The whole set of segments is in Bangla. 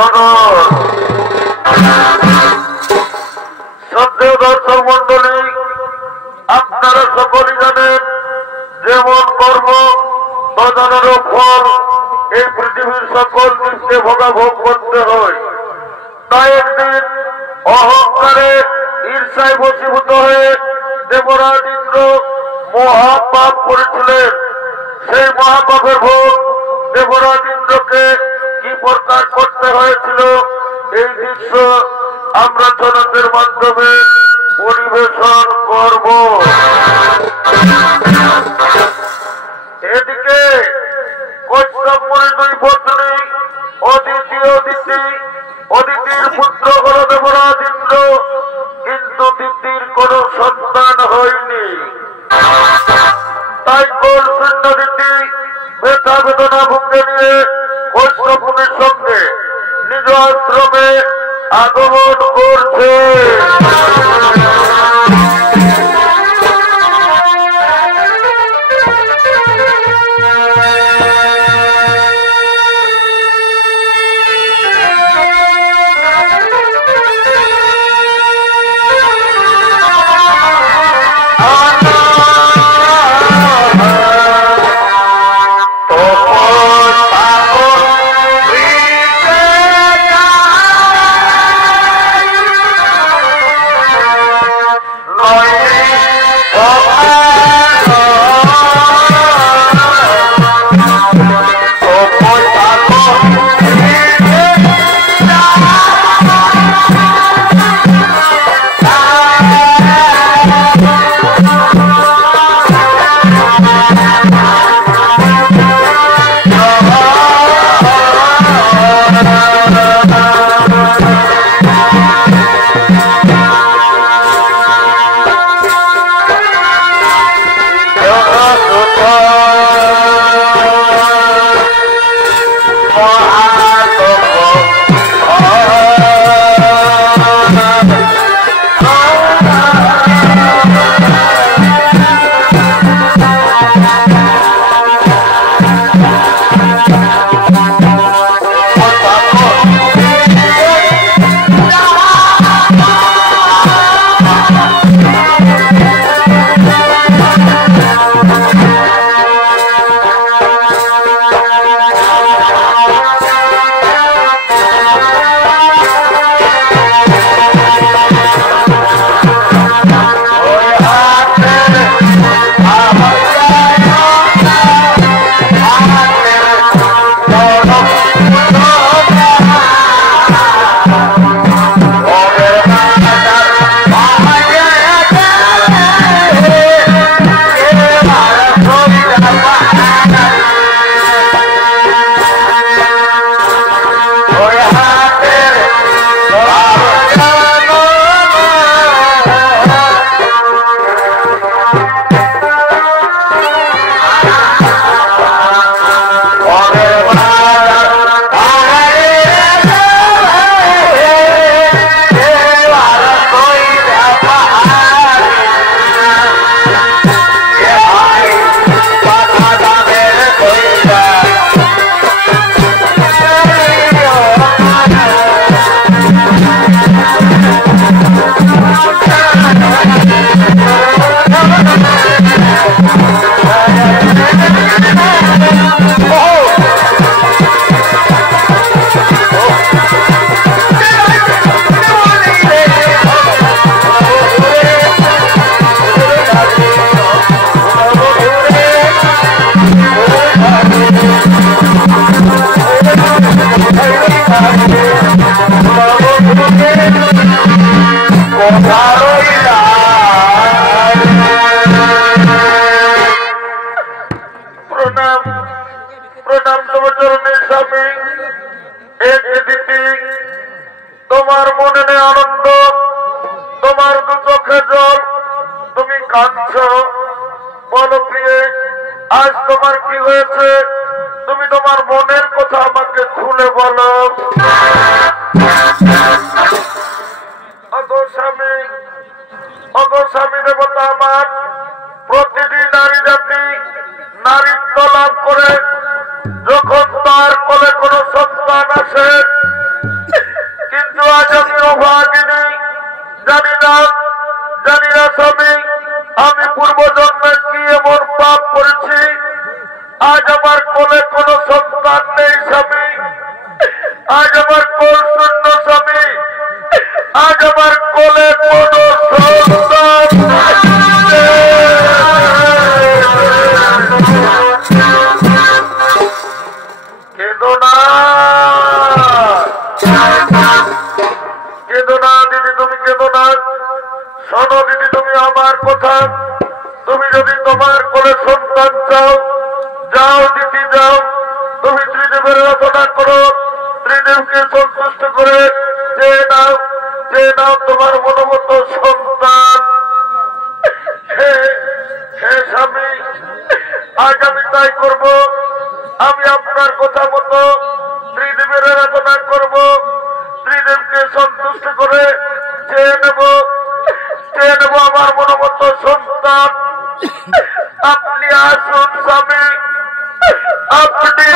অনর। শ্রদ্ধেয় দর্শক মন্ডলী, আপনারা সকলেই জানেন যেমন কর্ম তদানেরও ফল এই পৃথিবীর সকল জীবকে ভোগাভোগ করতে হয়। তাই একদিন অহংকারে ঈর্ষায় বশীভূত হয়ে দেবরাজ ইন্দ্র মহাপাপ করেছিলেন। সেই মহাপাপের ভোগ দেবরাজ ইন্দ্রকে কি প্রকার করতে হয়েছিল এই দৃশ্য আমরা জনতের মাধ্যমে পরিবেশন করব। এদিকে কৈশব মুনির দুই পত্নী অদিতি অদিতির পুত্র হল দেবরাজ ইন্দ্র, কিন্তু দিতির কোন সন্তান হয়নি। তাই কোল শূন্য দিতি ব্যথা বেদনা বুকে নিয়ে কৈশব মুনির সঙ্গে নিজ আশ্রমে আগমন করছে। তোমার মনে নেই আনন্দ, তোমার দু চোখে জল, তুমি কাঁদছ। বলো প্রিয়ে, আজ তোমার কি হয়েছে? তুমি তোমার মনের কথা আমাকে খুলে বলো। অগোস্বামী দেবতা আমার, প্রতিটি নারী জাতি নারীত্ব লাভ করে যখন তার কোলে কোনো সন্তান আসে, কেঁদো না দিদি, তুমি কেঁদো না। শোনো দিদি, তুমি আমার কথা। তুমি যদি তোমার কোলে সন্তান চাও, যাও দিদি যাও। তুমি ত্রিদেবের রচনা করো, ত্রিদেবকে সন্তুষ্ট করে চেয়ে নাও, চেয়ে নাও তোমার মনোমত সন্তান। হে স্বামী, আজ আমি তাই করব। আমি আপনার কথা মতো ত্রিদেবের আরাধনা করব, ত্রিদেবকে সন্তুষ্ট করে চেয়ে নেব আমার মনোমত সন্তান। আপনি আসুন স্বামী, আপনি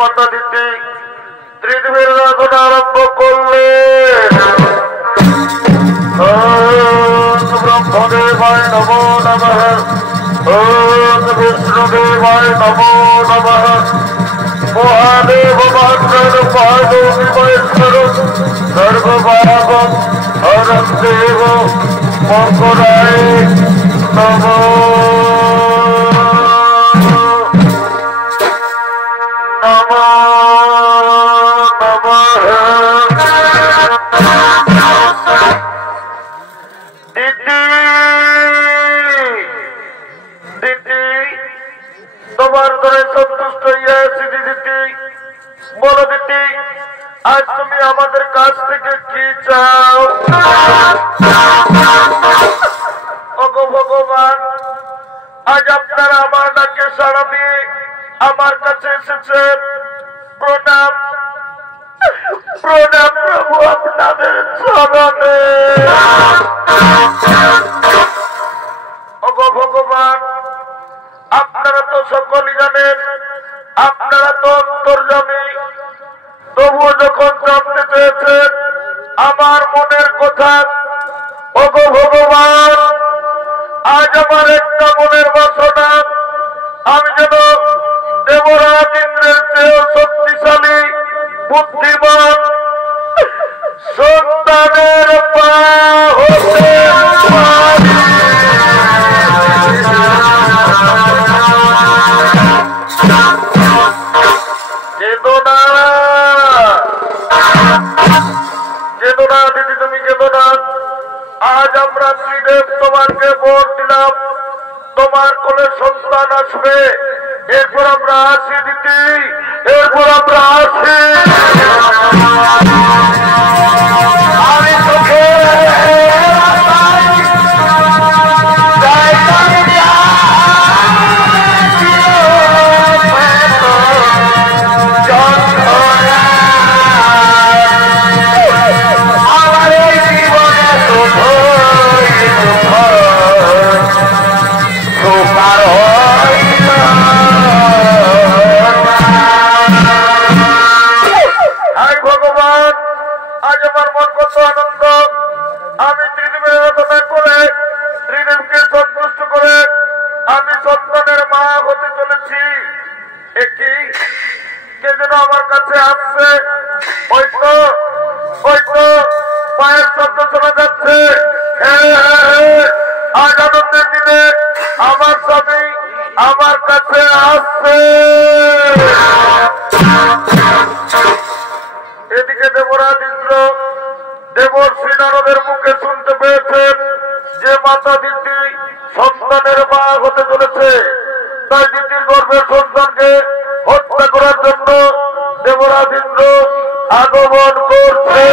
মাতা দিদি ত্রিদেবের আরাধনা আরম্ভ করলেন। ব্রহ্মদেবায় নমো নমঃ, ওম বিষ্ণুদেবায় নমো নমঃ, মহাদেব মহাত্মন পাদোবিমহেশ্বর সর্বভাবং হরং দেব মঙ্গলায় নমো তোমার ধরে সন্তুষ্ট হইয়াছি দিদি। বলো দিদি, আজ তুমি আমাদের কাছ থেকে কি চাও? ওগো ভগবান, আজ আপনারা আমার ডাকে সাড়া দিয়ে আমার কাছে এসেছেন। প্রণাম প্রণাম প্রভু আপনাদের চরণে। ওগো ভগবান, আপনারা তো সকলেই জানেন, আপনারা তো অন্তর্যামী। তবুও যখন জানতে চেয়েছেন আমার মনের কথা, ওগো ভগবান, আজ আমার একটা মনের বাসনা, আমি যেন দেবরাজ ইন্দ্রের চেয়েও শক্তিশালী বুদ্ধিমান সন্তানের পা হতে পারি। কেঁদো না, কেঁদো না দিদি, তুমি কেঁদো না। আজ আমরা ত্রিদেব তোমাকে ভোট দিলাম, তোমার কোলে সন্তান আসবে। এরপর আমরা আসি দিদি, এরপর আমরা আসি। আমি তোকে আনন্দ। আমি ত্রিদেবের আরাধনা করে, ত্রিদেবকে সন্তুষ্ট করে আমি সন্তানের মা হতে চলেছি। একই কে যেন আমার কাছে আসছে, ওই তো পায়ের শব্দ শোনা যাচ্ছে। আজ আনন্দের দিনে আমার স্বামী আমার কাছে আসছে। এদিকে দেবরাজ ইন্দ্র দেবর্ষি নারদের মুখে শুনতে পেয়েছেন যে মাতা দিদি সন্তানের মা হতে চলেছে। তাই দিদির গর্ভের সন্তানকে হত্যা করার জন্য দেবরাজ ইন্দ্র আগমন করছে।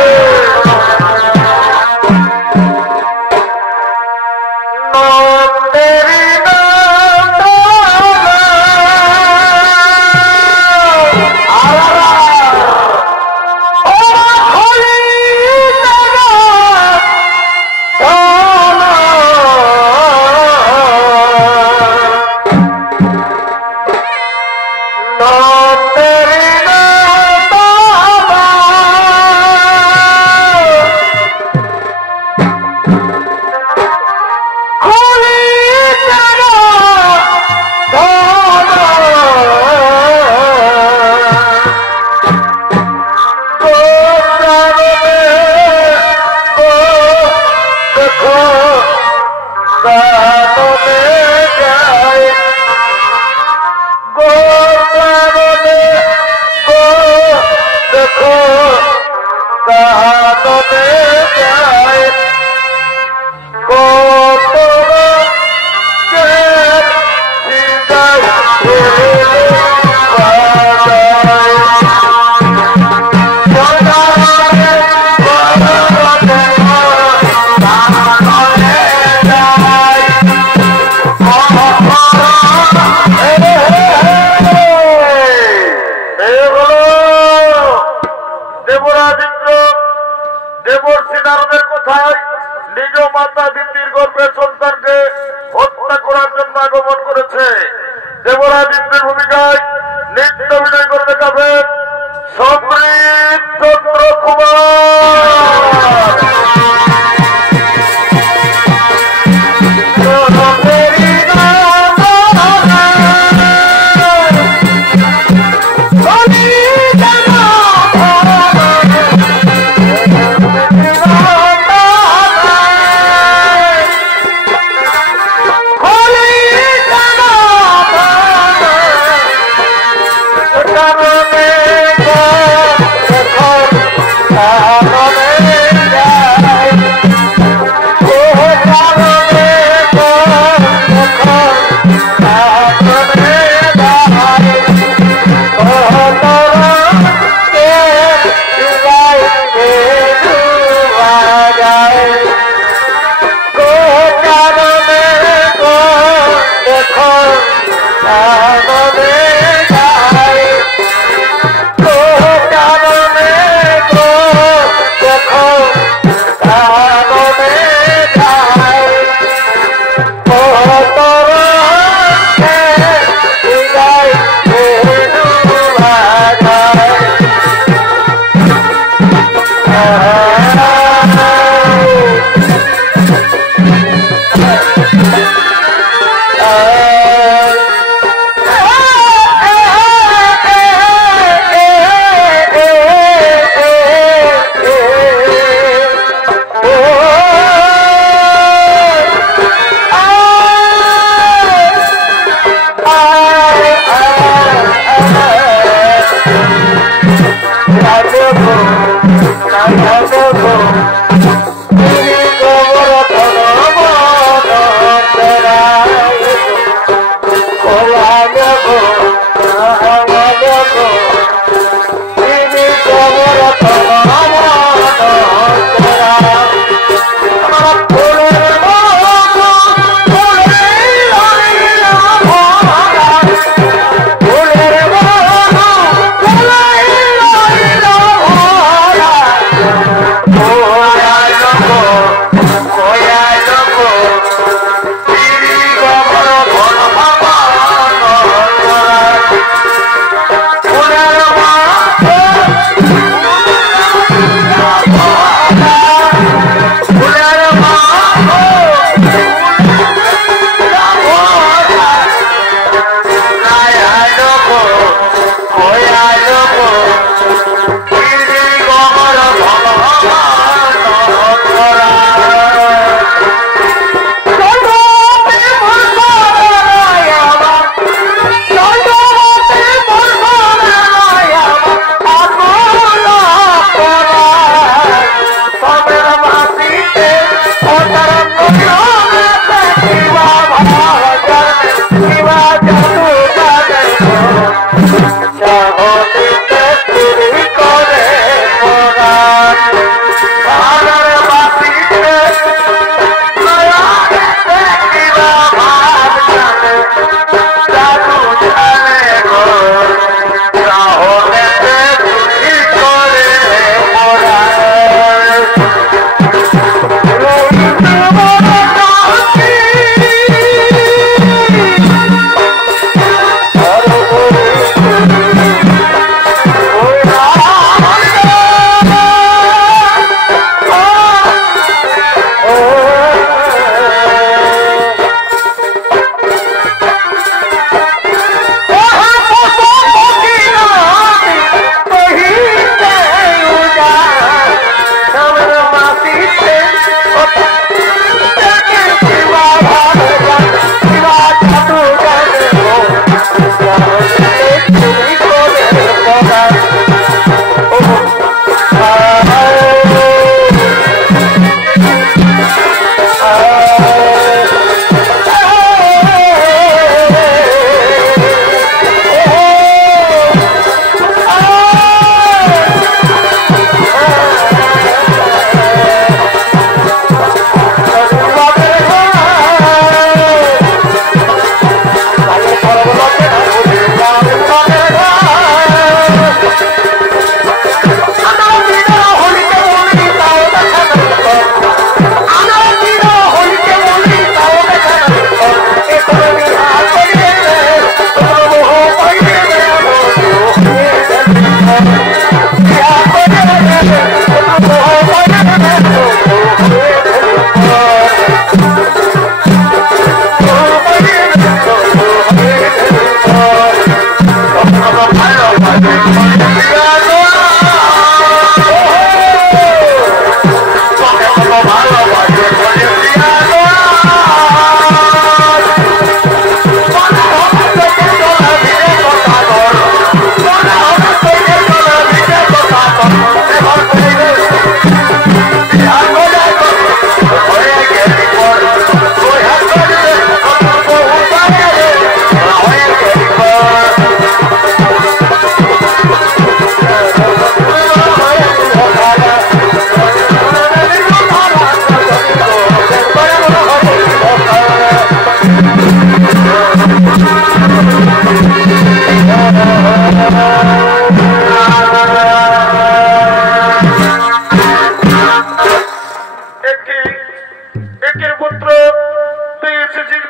নিজ মাতা দিদির গর্ভের সন্তানকে হত্যা করার জন্য আগমন করেছে। দেবরাজ ইন্দ্রের ভূমিকায় নৃত্য অভিনয় করে দেখাবেন সমৃদ্ধ চন্দ্র কুমার।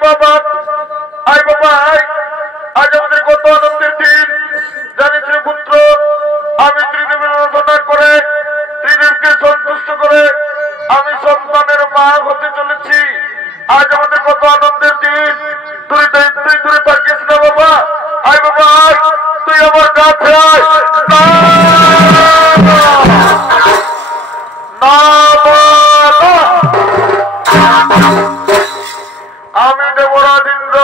বাবা আয় বাবা আয় আজ আমাদের কত আনন্দের দিন জানিস রে পুত্র আমি ত্রিদেবের আরাধনা করে ত্রিদেবকে সন্তুষ্ট করে আমি সন্তানের মা হতে চলেছি আজ আমাদের কত আনন্দের দিন তুই দূরে থাকিস না বাবা আয় বাবা আয় তুই আমার কাছে আয় আমি দেবরাজ ইন্দ্র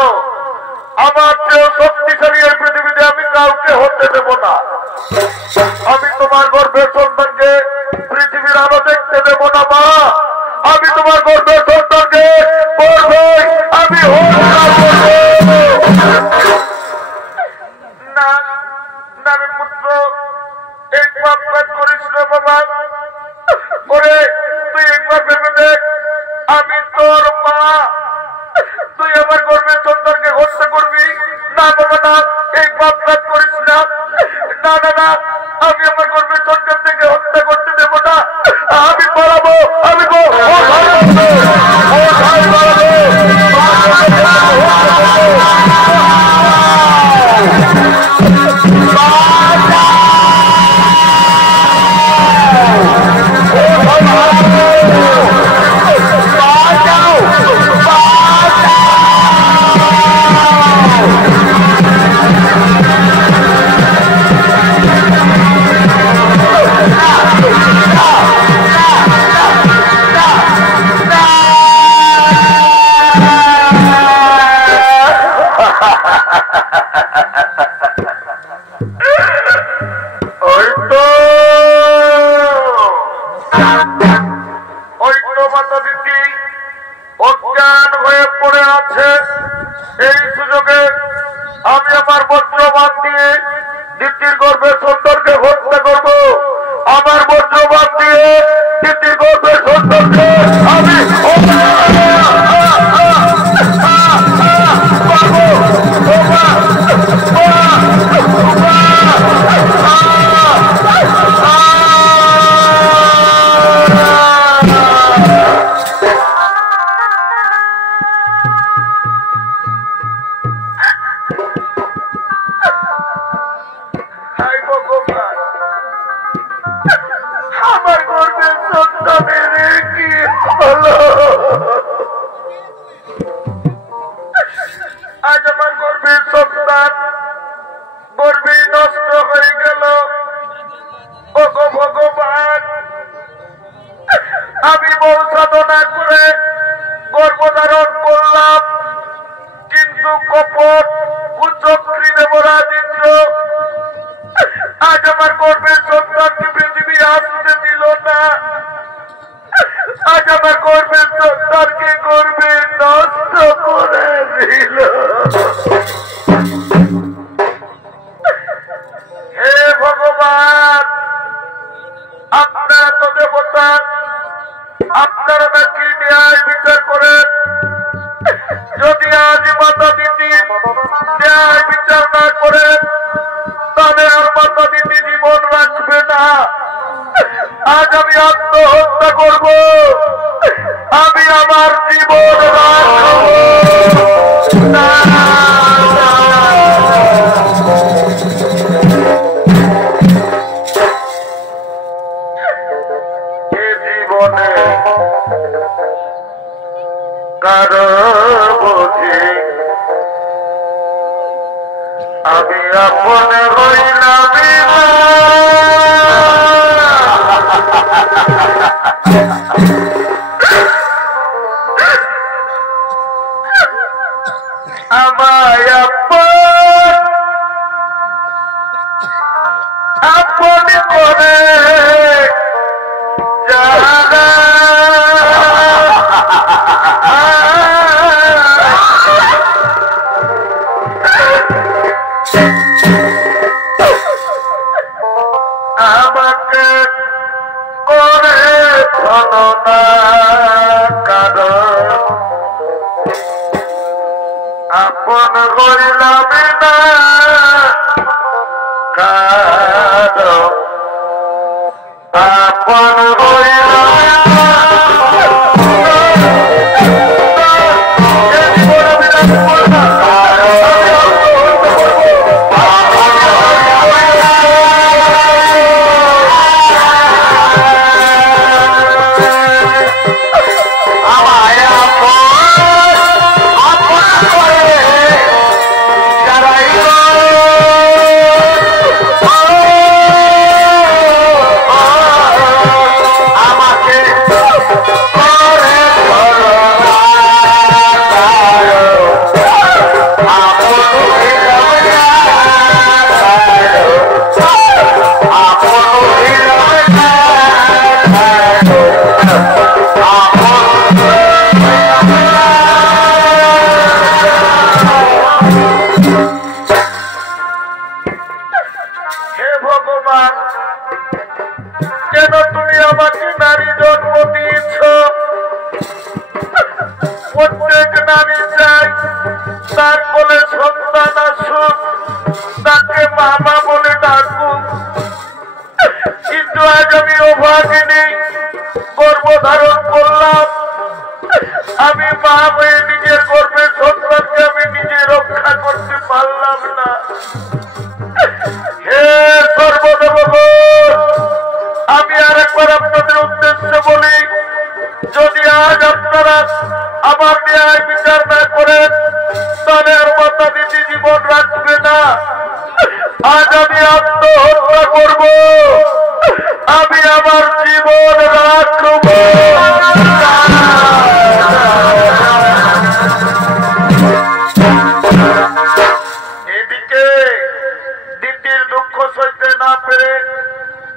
আমার চেয়ে শক্তিশালী এই পৃথিবীতে আমি কাউকে হতে দেব না আমি তোমার গর্ভের সন্তানকে পৃথিবীর আলো দেখতে দেব না মা আমি তোমার গর্ভের সন্তানকে আমি না না রে পুত্র এই পাপ কাজ করিস না বাবা ওরে তুই একবার ভেবে দেখ আমি তোর মা তুই আমার গর্ভের সন্তানকে হত্যা করবি না বাবা না এই পাপ কাজ করিস না না না না আমি আমার গর্ভের সন্তান থেকে হত্যা করতে দেব না আমি পালাবো আমি অজ্ঞান হয়ে পড়ে আছে এই সুযোগে আমি আমার বজ্রবাদ দিয়ে দিতির গর্ভের সন্তানকে হত্যা করব আমার বজ্রবাদ দিয়ে দিতির গর্ভের সন্তানকে আমি আমার গর্ভের সন্তানের কি হলো আজ আমার গর্ভের সন্তান গর্ভে নষ্ট হয়ে গেল ও গো ভগবান আমি বহু সাধনা করে গর্ভধারণ করলাম কিন্তু কপট কুচক্রী দেবরাজ ইন্দ্র আজ আমার গর্ভের সন্তানকে পৃথিবী আসতে দিল না আজ আমার গর্ভের সন্তানকে গর্ভে নষ্ট করে দিল হে ভগবান আপনারা তো দেবতা আপনারা নাকি ন্যায় বিচার করেন যদি আজ মাতা দিতি ন্যায় বিচার না করেন তাহলে আর মাতা দিদি জীবন রাখবে না আজ আমি আত্মহত্যা করব আমি আমার জীবন রাখব না এ জীবনে কারো বুঝি আমি আপনে হইলাম আমায় আপন করে জানা আমাকে করে ছলনা কারণ আপন হইলাম না কারণ আপন হইলাম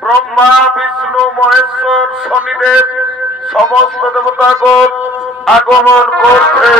ব্রহ্মা বিষ্ণু মহেশ্বর শনিদেব সমস্ত দেবতাগণ আগমন করছে।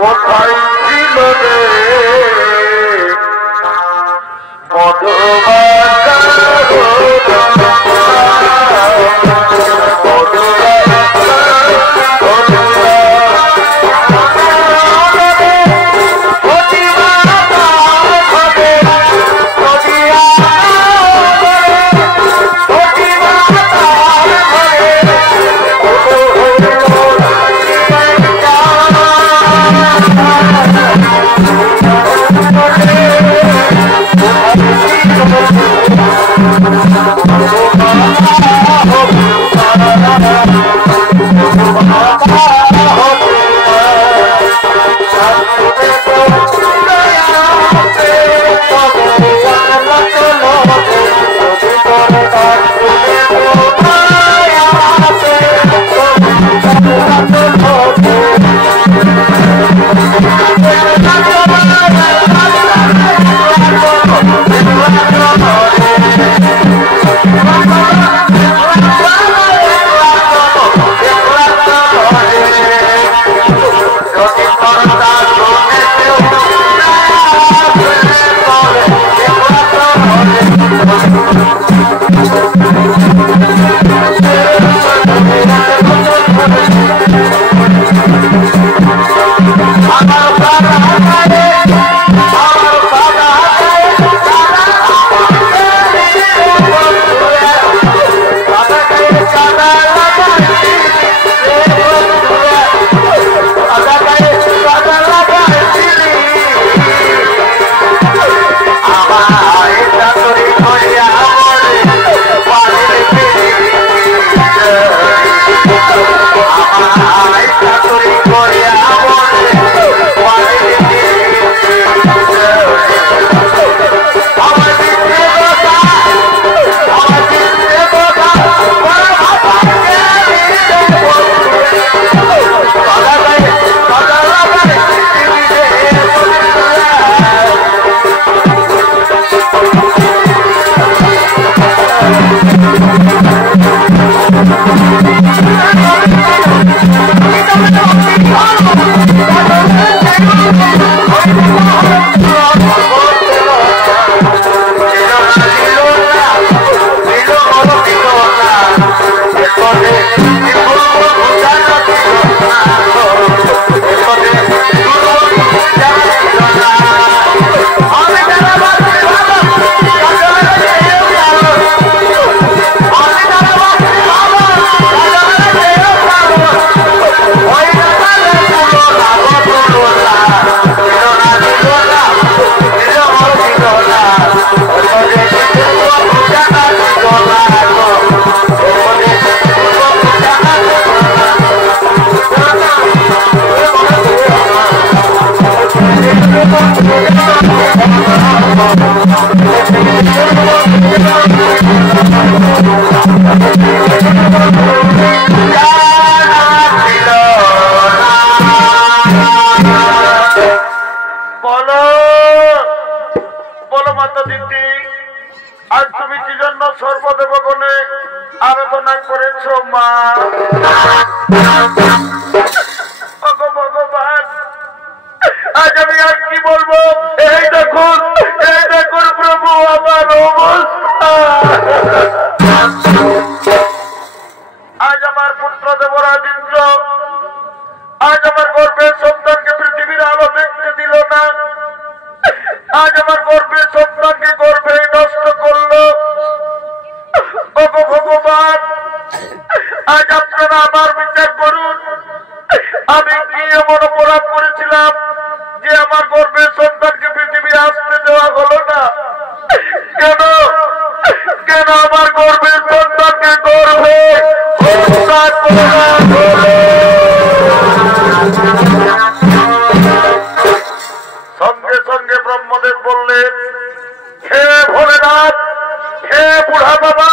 কোথায় ছিল রে আরাধনা করেছ মা। ভগবান আজ আমি আর কি বলবো, এই দেখুন প্রভু আমার অবস্থা। আজ আমার পুত্র দেবরাজ ইন্দ্র আজ আমার গর্ভের সন্তানকে পৃথিবীর আলো দেখতে দিল না, আজ আমার গর্ভের সন্তানকে গর্ভে নষ্ট করলো। ভগবান আজ আপনারা আমার বিচার করুন, আমি কি এমন অপরাধ করেছিলাম যে আমার গর্ভের সন্তানকে পৃথিবী সঙ্গে সঙ্গে ব্রহ্মদেব বললেন, হে ভোলেনাথ, হে বুড়া বাবা,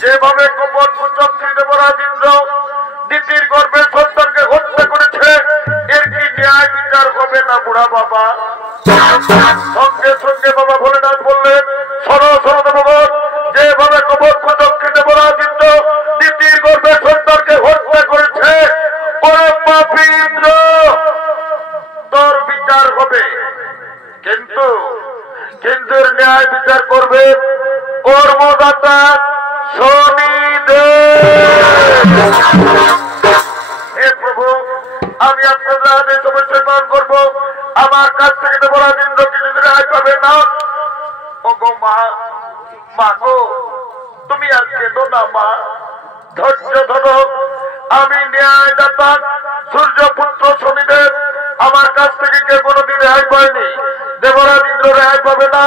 যেভাবে কপট কুচক্রী দেবরাজ ইন্দ্র দিতির গর্ভে সন্তানকে হত্যা করেছে, এর কি ন্যায় বিচার হবে না বুড়া বাবা? সঙ্গে সঙ্গে বাবা ভোলেনাথ বললেন, শোনো শোনো দেবগণ, যেভাবে কপট কুচক্রী দেবরাজ ইন্দ্র দিতির গর্ভে সন্তানকে হত্যা করেছে, ওরে পাপী ইন্দ্র, তোর বিচার হবে, কিন্তু কিন্তু ন্যায় বিচার করবে কর্মদাতা শনিদেব। হে প্রভু, আমি আপনাদের আদেশ অবশ্যই পালন করবো। আমার কাছ থেকে দেবরাজ ইন্দ্র কিছু রেহাই পাবে না। ও গো মা, মা গো, তুমি আর কেঁদো না মা, ধৈর্য ধরো। আমি ন্যায়দাতা সূর্যপুত্র শনিদেব, আমার কাছ থেকে কেউ কোনোদিন রেহাই পায়নি। দেবরাজ ইন্দ্র রেহাই পাবে না।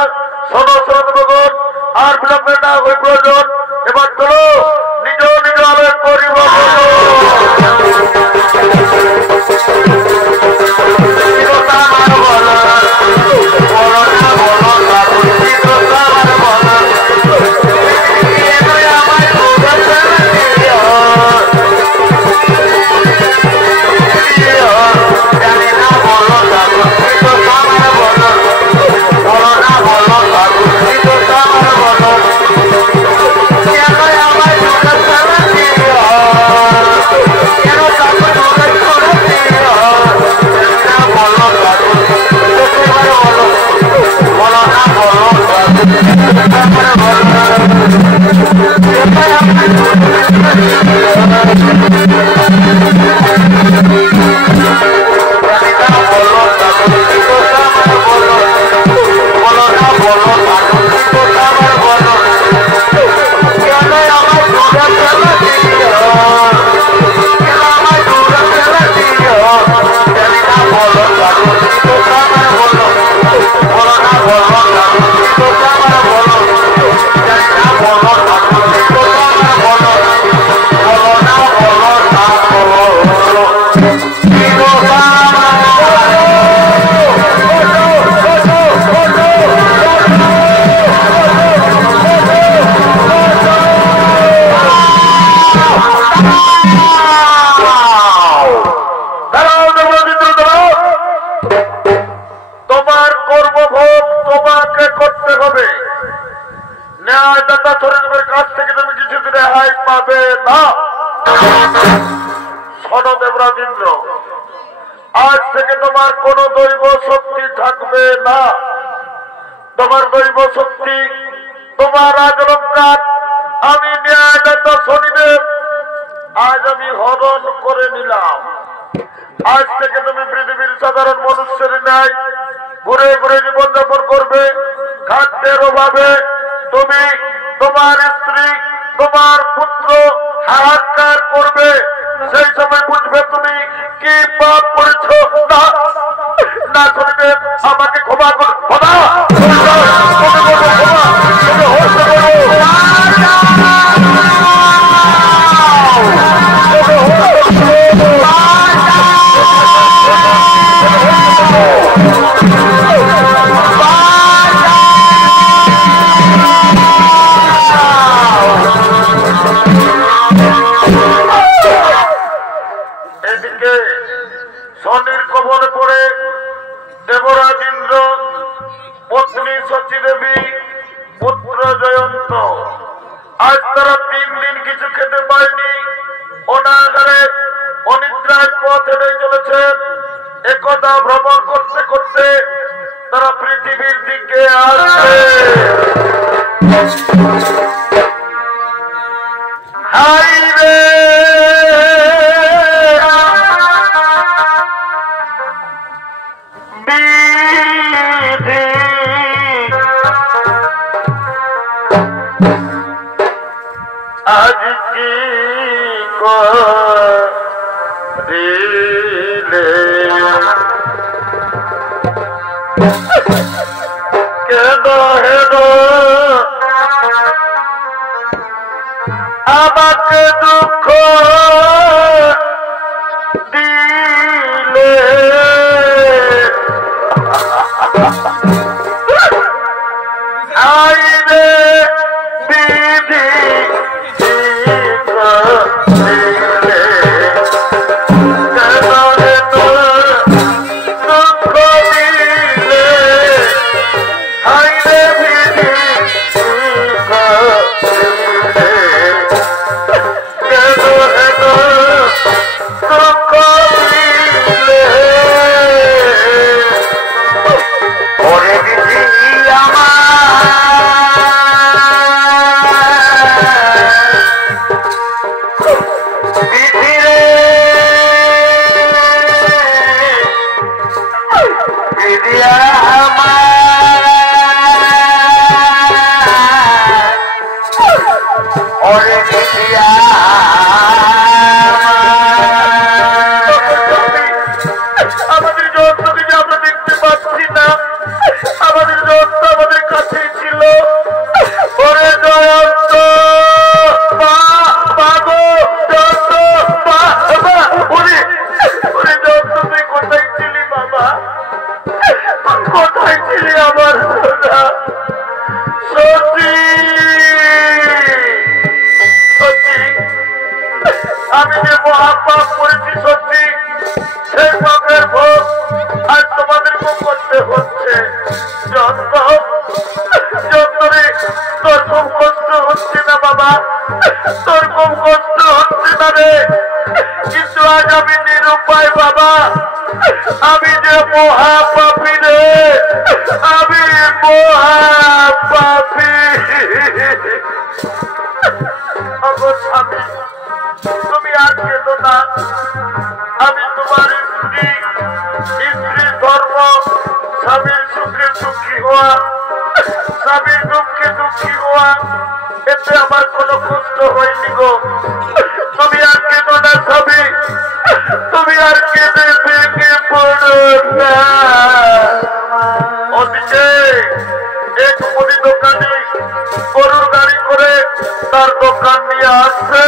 শোনো শোনো দেবগণ, আর বিলম্বে না ওই প্রয়োজন। এবার চলো নিজ নিজ আলোয় করিব। আজ থেকে তোমার কোন দৈব শক্তি থাকবে না। তোমার দৈব শক্তি, তোমার রাজলঙ্কার আমি ন্যায়দাতা শনিদেব আজ আমি হরণ করে নিলাম। আজ থেকে তুমি পৃথিবীর সাধারণ মানুষের ন্যায় ঘুরে ঘুরে জীবনযাপন করবে। খাদ্যের অভাবে তুমি, তোমার স্ত্রী, তোমার পুত্র হাহাকার করবে। সেই সময় বুঝবে তুমি কি পাপ করেছ। না না শনিদেব, আমাকে ক্ষমা কর। এদিকে শনির কবলে পড়ে দেবরাজ ইন্দ্র, পত্নী সচী দেবী, পুত্র জয়ন্ত আজ তারা 3 দিন কিছু খেতে পায়নি। অনাহারে অনিদ্রায় পথ হেঁটে চলেছেন। একদা ভ্রমণ করতে করতে তারা পৃথিবীর দিকে আসবে। হাই রে আজ কি করিলে কেন হেন আমাকে দুঃখ দিলে আইরে বিধি আমি যে মহাপাপ করেছি সত্যি সেই পাপের ভোগ আজ তোমাদেরকে করতে হচ্ছে। যন্তরে তোর খুব কষ্ট হচ্ছে না বাবা, তোর খুব কষ্ট হচ্ছে না রে, কিন্তু আজ আমি নিরুপায় বাবা। আমি যে মহাপাপী রে, আমি মহাপাপী। আমার স্বামী তুমি আর কেঁদো না, আমি তোমার স্ত্রীর ধর্ম স্বামীর সুখে সুখী হওয়া, স্বামীর দুঃখে দুঃখী হওয়া, এতে আমার কোনো কষ্ট হয়নি গো। তুমি আর কেঁদো না স্বামী, তুমি আর কেঁদে ভেঙে পড়ো না। ওদিকে এক মুদি দোকানি গরুর গাড়ি করে তার দোকান নিয়ে আসছে।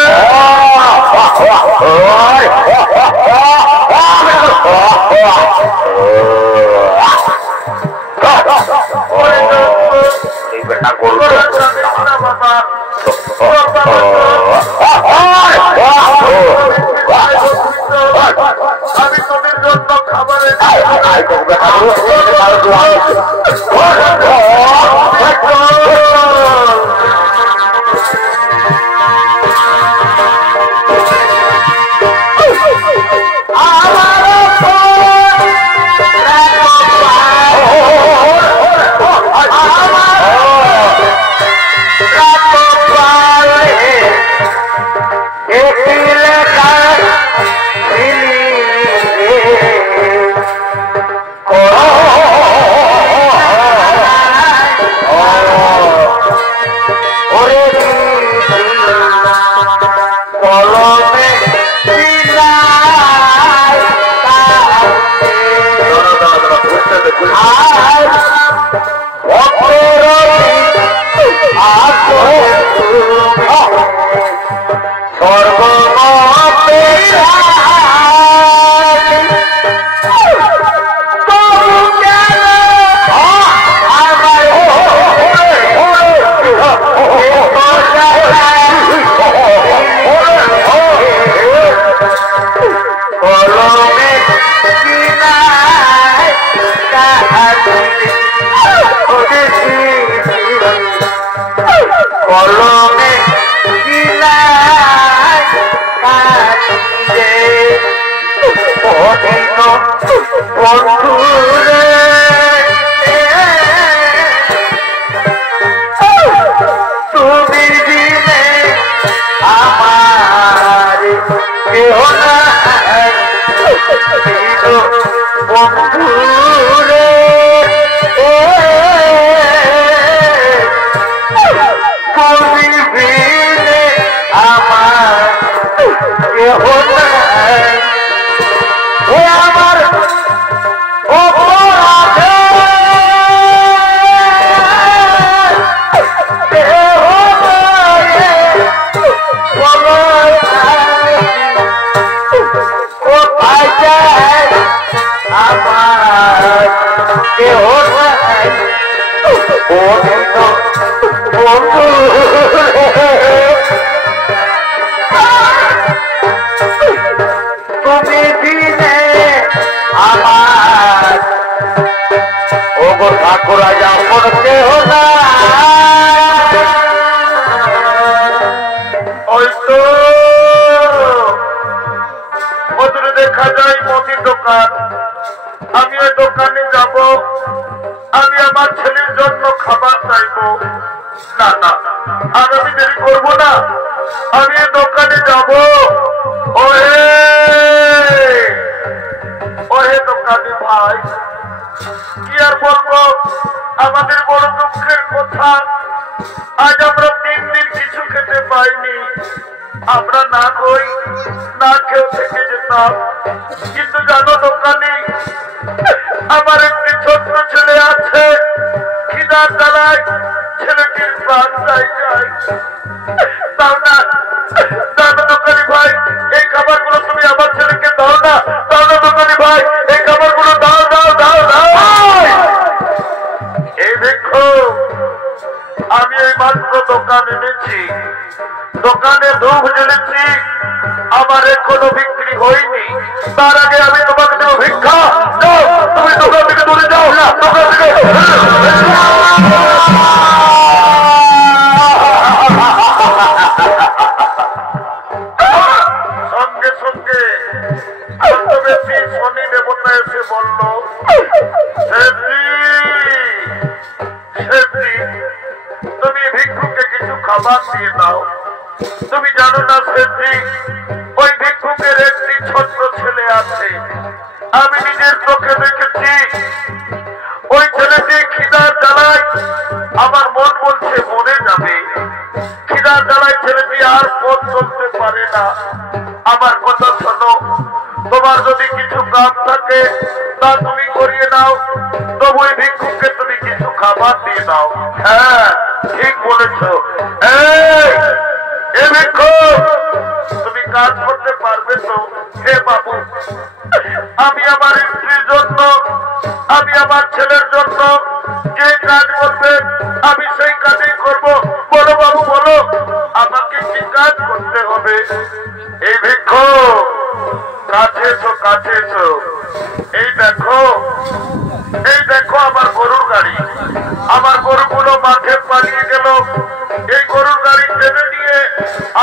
আমি তোদের জন্য খাবারের Oh, বন্ধু তুমি দিনে আমার ওগো ঠাকুর যা করতে হলা ওই তো ওদের দেখা যায় মুদির দোকান। আমি ওই দোকানে যাব, আমি আমার ছেলের জন্য খাবার চাইবো। না না, আর আমি দেরি করবো না, আমি এই দোকানে যাব। ওহে ওহে দোকানে ভাই, কি আর বলবো, আমাদের বড় দুঃখের কথা। আজ আমরা 3 দিন কিছু খেতে পাইনি। আমরা না কই না খেয়ে থেকে যেতাম, কিন্তু জানো দোকানে আমার একটি ছোট্ট ছেলে আছে, খিদার জ্বালায় ছেলেটির প্রাণ চাই যায়। তাও না, জানো দোকানি ভাই, এই খাবারগুলো তুমি আমার ছেলেকে দাও না, দাও না দোকানি ভাই, এই খাবারগুলো দাও দাও দাও দাও। এই দেখো, আমি এই মাত্র দোকান এনেছি, দোকানে ধূপ জ্বেলেছি, আমার এখনো বিক্রি হয়নি। তার আগে আমি তোমাকে দেবো ভিক্ষা। যাও, তুমি দোকান থেকে দূরে যাও না, দোকান থেকে। সঙ্গে সঙ্গে ছদ্মবেশী শনি দেবতা এসে বলল, তুমি ভিক্ষুকে কিছু খাবার দিয়ে দাও। তুমি জানো না সেটি, ওই ভিক্ষুকের একটি ছোট্ট ছেলে আছে, আমি নিজের চোখে দেখেছি। ওই ছেলেটি খিদার জ্বালায়, আমার মন বলছে মরে যাবে। খিদার জ্বালায় ছেলেটি আর পথ চলতে পারে না। আমার কথা শোনো, তোমার যদি কিছু কাজ থাকে তা তুমি করিয়ে নাও, তবু ওই ভিক্ষুকে তুমি কিছু খাবার দিয়ে দাও। হ্যাঁ, ঠিক বলেছ। এই ভিক্ষুক, তুমি কাজ করতে পারবে তো? হে বাবু, আমি আমার স্ত্রীর জন্য, আমি আমার ছেলের জন্য যে কাজ করবে আমি সেই কাজই করব। বলো বাবু, বলো আমাকে কি কাজ করতে হবে? এই ভিক্ষুক, কাছে এসো, কাছে এসো। এই দেখো, এই দেখো আমার গরুর গাড়ি। আমার গরুগুলো মাঠে পালিয়ে গেল। এই গরুর গাড়ি টেনে নিয়ে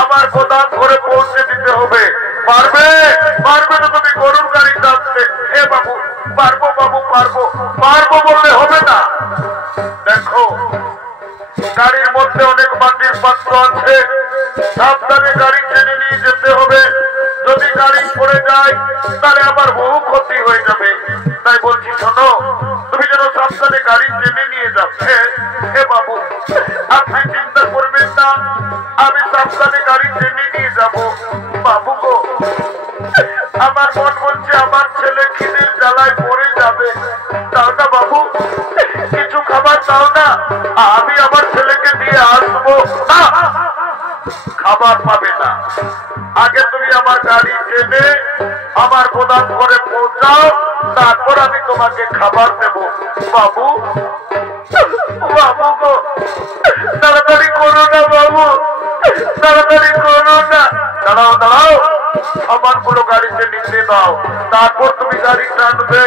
আমার গোদাম ঘরে পৌঁছে দিতে হবে। পারবে? পারবে তো তুমি গরুর গাড়ি টানতে? হে বাবু, পারবো বাবু, পারবো। পারবো বললে হবে না। দেখো, গাড়ির মধ্যে অনেক মাটির পাত্র আছে, সাবধানে গাড়ি টেনে নিয়ে যেতে হবে। যদি গাড়ি পড়ে যায় তাহলে আমার বহু ক্ষতি হয়ে যাবে। তাই বলছি শোনো, তুমি যেন সাবধানে গাড়ি টেনে নিয়ে যাও। হে বাবু, আপনি চিন্তা করবেন না, আমি সাবধানে গাড়ি টেনে নিয়ে যাব। বাবু গো, আমার মন বলছে আমার ছেলে খিদের জ্বালায় পড়ে যাবে। তাও না বাবু, কিছু খাবার দাও না, আমি আমার ছেলেকে দিয়ে আসবো। না, খাবার পাবে না। আগে তুমি আমার গাড়ি টেনে আমার গোদাম ঘরে পৌঁছাও, তারপর আমি তোমাকে খাবার দেব। বাবু, বাবু গো, তাড়াতাড়ি করো না বাবু, তাড়াতাড়ি করো না। দাঁড়াও দাঁড়াও, সামানগুলো গাড়িতে নিতে দাও, তারপর তুমি গাড়ি টানবে।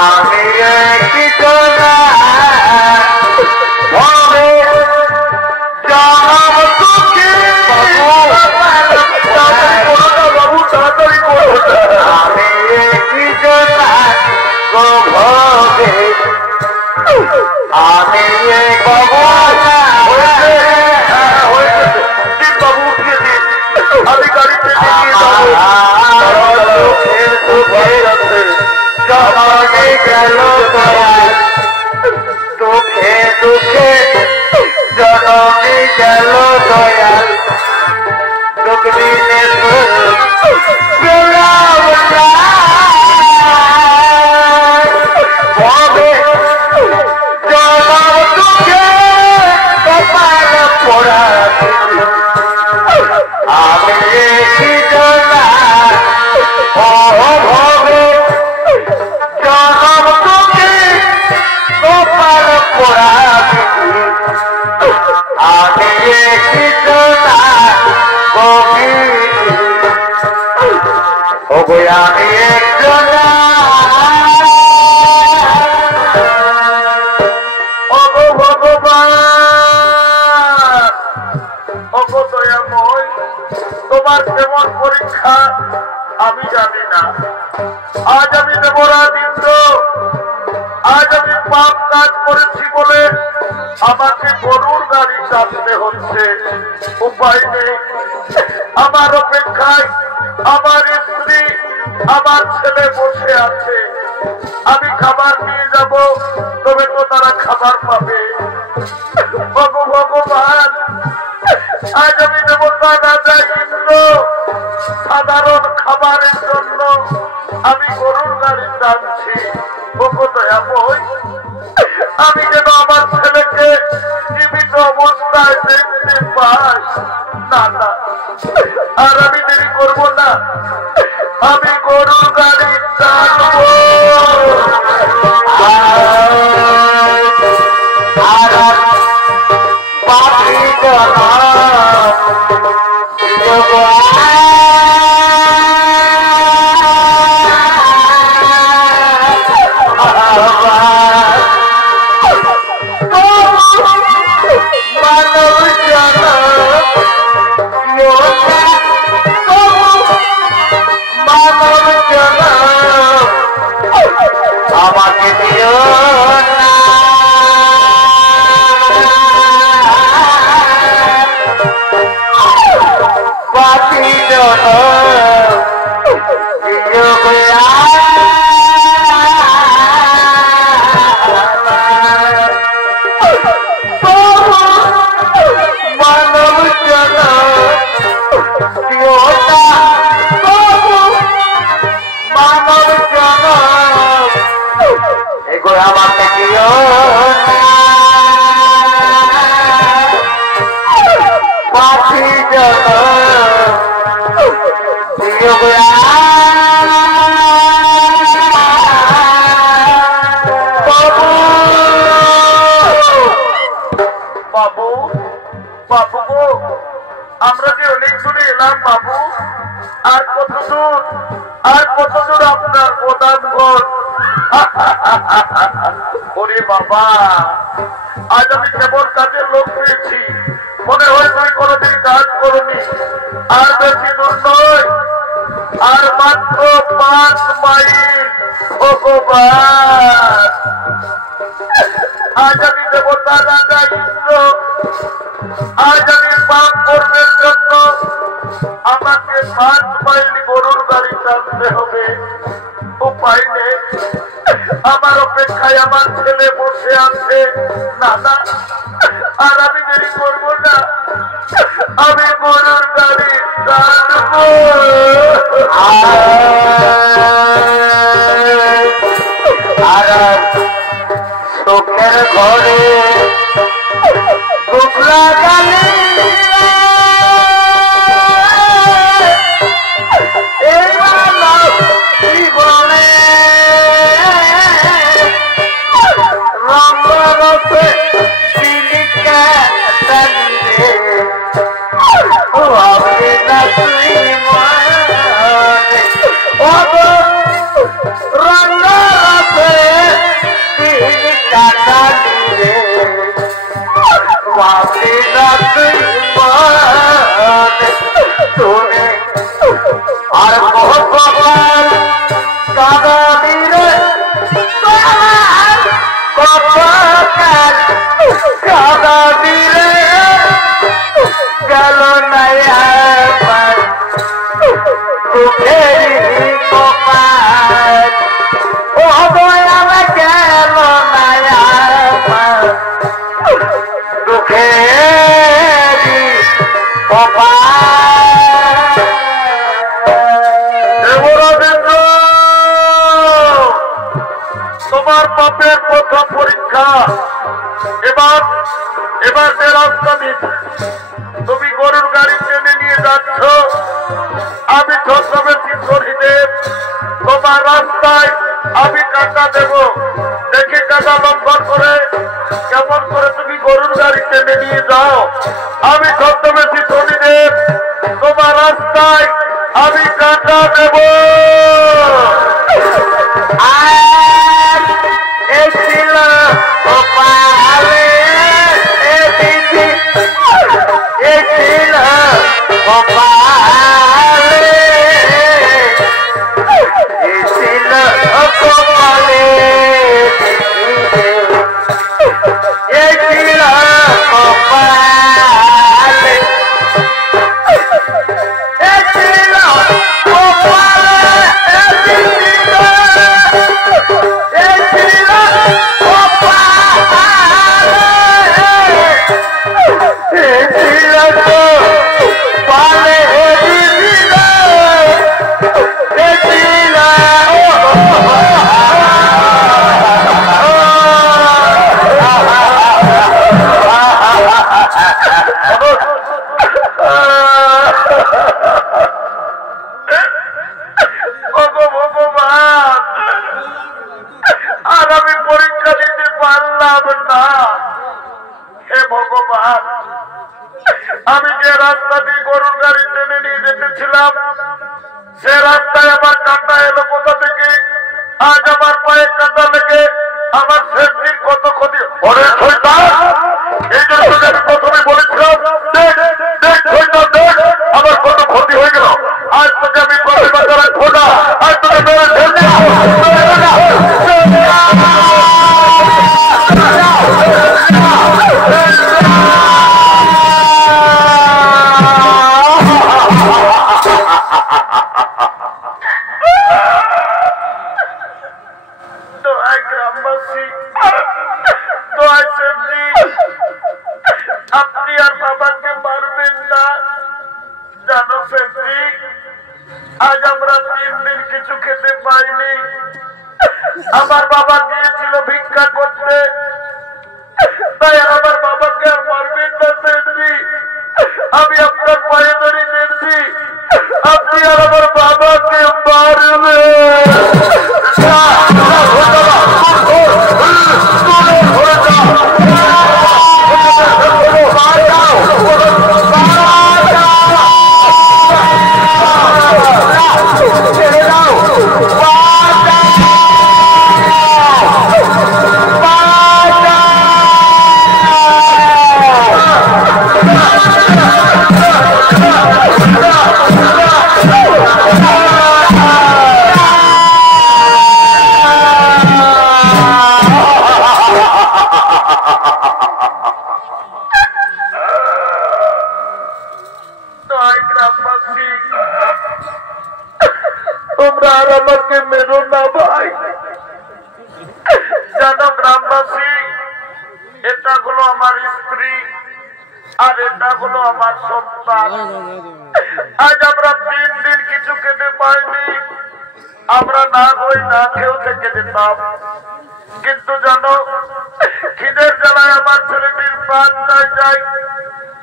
আমি কি আমি কি বাবু, তাড়াতাড়ি করো। আমি কি আমি বাবু উঠিয়ে দিন, আমি গাড়িতে নিয়ে যাবো। গেল দুঃখে দুঃখে জনমে গেল দয়াল, দুঃখ দিনে কেমন পরীক্ষা আমি জানি না। আজ আমি দেবরাজ ইন্দ্র, আজ আমি পাপ কাজ করেছি বলে আমাকে গরুর গাড়ি চালাতে হচ্ছে। উপায় নেই, আমার অপেক্ষায় আমার স্ত্রী আমার ছেলে বসে আছে। আমি খাবার নিয়ে যাব, তবে তো তারা খাবার পাবে। ভগবান, আজ আমি দেবতা রাজা ইন্দ্র সাধারণ খাবারের জন্য আমি গরুর গাড়ি টানছি। দয়াময়, আমি যেন আমার ছেলেকে জীবিত অবস্থায় দেখতে পাই। না না, আর আমি দেরি করবো না, আমি গরুর গাড়ি টানবো। আমাকে দিও না পাপি জন মানব জন দিও না, মানব জন এগো আমাকে দিও পাপি জন দিও বাবু। বাবু গো, আমরা যে অনেক দূরে এলাম বাবু। আর কত দূর, আর কত দূর আপনার প্রধান ঘর? ওরে বাবা, আজ আমি কেমন কাজের লোক পেয়েছি। মনে হয় তুমি কোনোদিন কাজ করনি। আর বেশি দূর নয়, আর মাত্র 5 মাইল। ভগবান, আজ আমি দেবতা রাজা ইন্দ্র, আজ আমি পাপ কর্মের জন্য আমাকে 5 মাইল গরুর গাড়ি টানতে হবে। উপায় নেই, আমার অপেক্ষায় আমার ছেলে বসে আছে। না না, আর আমি দেরি করবো না, আমি গরুর গাড়ি টানবো। চোখের ঘরে দুখলা গালি এই মানব জীবনে রঙরূপে চিলিকা চালিয়ে হবে না তুই মনে রঙরূপে চিলিকা চালিয়ে হবে না তুই মনে তুমি আর ভগবান কাদা দিলে কতকাল কাদা দিলে গেল নাই আমার দুঃখের কপাল। ও দয়াল গেল নাই আমার দুঃখের কপাল। তোমার পাপের প্রথম পরীক্ষা। এবার এবার যে রাস্তা দিচ্ছি, তুমি গরুর গাড়ি টেনে নিয়ে যাচ্ছ, আমি ছদ্মবেশী শরীরের তোমার রাস্তায় আমি কাটা দেব। দেখে কাটা লঙ্ঘন করে কেমন করে তুমি গরুর গাড়ি টেনে নিয়ে যাও। আমি ছদ্মবেশী শরীরের তোমার রাস্তায় আমি কাটা দেব। এসিল কপালে এসিল কপালে আমি যে রাস্তা দিয়ে গরুর গাড়ি টেনে নিয়ে যেতেছিলাম সে রাস্তায় আমার কাঁটা এলো কোথা থেকে? আজ আমার পায়ে কাঁটা লেগে আমার শেষদিন কত ক্ষতি। ওরে শয়তান, এই জন্য আমি প্রথমে বলেছিলাম দেখ দেখ শয়তান দেখ আমার কত ক্ষতি হয়ে গেল। আজ তোকে আমি প্রতিবাদ রাখবো না, আজ তোকে ধরে ঢেলে আপনি আর বাবাকে মারবেন না। জানো ফেব্রি, আজ আমরা 3 দিন কিছু খেতে পাইনি। আমার বাবা গিয়েছিল ভিক্ষা করতে, তাই আমার বাবাকে আর মারবেন না ফেব্রি। আমি আপনার পায়ে ধরে দিয়েছি, আপনি আর আমার বাবাকে মারবেন। তোমরা আর আমাকে মেরো না ভাই। জানো গ্রামবাসী, এটা হলো আমার স্ত্রী আর এটা হলো আমার সন্তান। আজ আমরা 3 দিন কিছু খেতে পাইনি। আমরা না হই না খেয়েও থেকে যেতাম, কিন্তু জানো খিদের জ্বালায় আমার ছেলেটির প্রাণ যায়।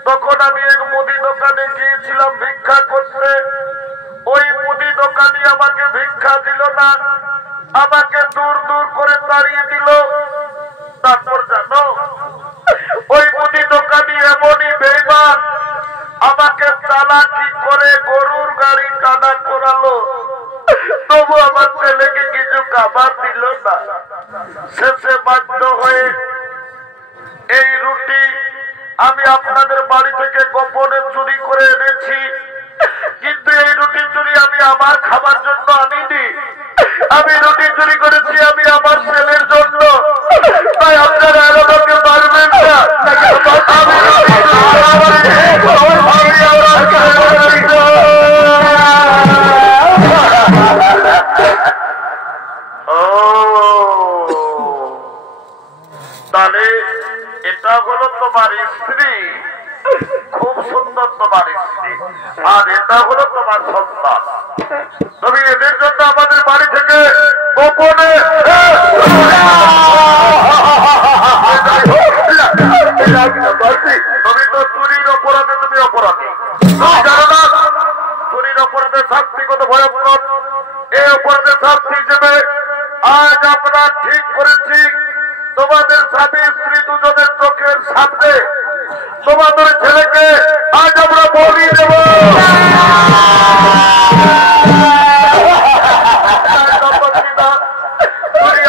তখন আমি এক মুদি দোকানে গিয়েছিলাম ভিক্ষা করতে। ওই মুদি দোকানি আমাকে ভিক্ষা দিল না, আমাকে দূর দূর করে তাড়িয়ে দিল। তারপর জানো ওই মুদি দোকানি এমনই বেঈমান, আমাকে চালাকি করে গরুর গাড়ি টানা করালো, তবু আমার ছেলেকে কিছু খাবার দিল না। শেষে বাধ্য হয়ে এই রুটি আমি আপনাদের বাড়ি থেকে গোপনে চুরি করে এনেছি। কিন্তু এই রুটি চুরি আমি আমার খাবার জন্য আনিনি, আমি রুটি চুরি করেছি আমি আমার ছেলের জন্য। তাই আপনারা আমাকে পারবেন না। তাহলে এটা হলো তোমার স্ত্রী, খুব সুন্দর তোমার স্ত্রী, আর এটা হলো তোমার সন্তান। তুমি এদের জন্য আমাদের বাড়ি থেকে গোপনে তুমি তো চুরির অপরাধে তুমি অপরাধী। জানো না চুরির অপরাধের শাস্তি কত ভয়ঙ্কর? এই অপরাধের শাস্তি হিসেবে আজ আমরা ঠিক করেছি তোমাদের স্বামী স্ত্রী দুজনের চোখের সামনে তোমাদের ছেলেকে আজ আমরা বলি দেব।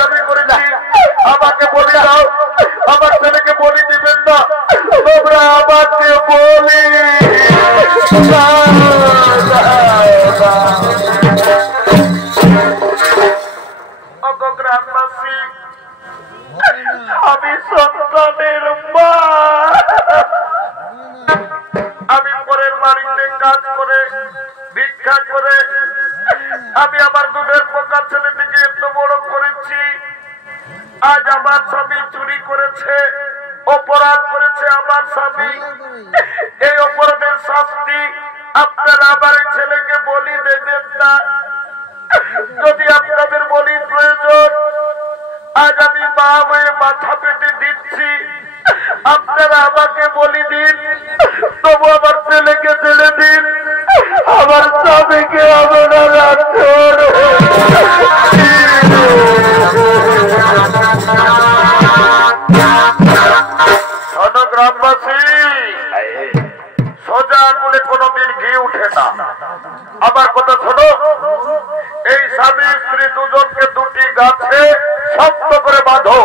আমি করেছি, আমাকে বলি দাও, আমার ছেলেকে বলি দিবেন না, তোমরা আমাকে বলি। গ্রামবাসী, আমি সন্তানের মা। আমি পরের বাড়িতে কাজ করে ভিক্ষা করে আমি আমার দুধের পোকা ছেলেটিকে এত বড় করেছি। আজ আমার স্বামী চুরি করেছে, অপরাধ করেছে আমার স্বামী। এই অপরাধের শাস্তি আপনারা আমার ছেলেকে বলি দেবেন না। যদি আপনাদের বলির প্রয়োজন, আজ আমি মা হয়ে মাথা পেতে দিচ্ছি, আপনারা আমাকে বলি দিন, তবু আমার ছেলেকে ছেড়ে দিন, আমার স্বামীকে আপনারা রাখুন। গ্রামবাসী সোজা আঙ্গুলে কোনোদিন ঘি উঠে না। আমার কথা শোনো, এই স্বামী স্ত্রী দুজনকে দুটি গাছে শক্ত করে বাঁধো,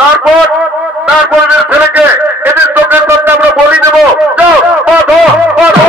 তারপর ছেলেকে এদের চোখের সামনে আমরা বলি দেবো, যাও বাঁধো বাঁধো।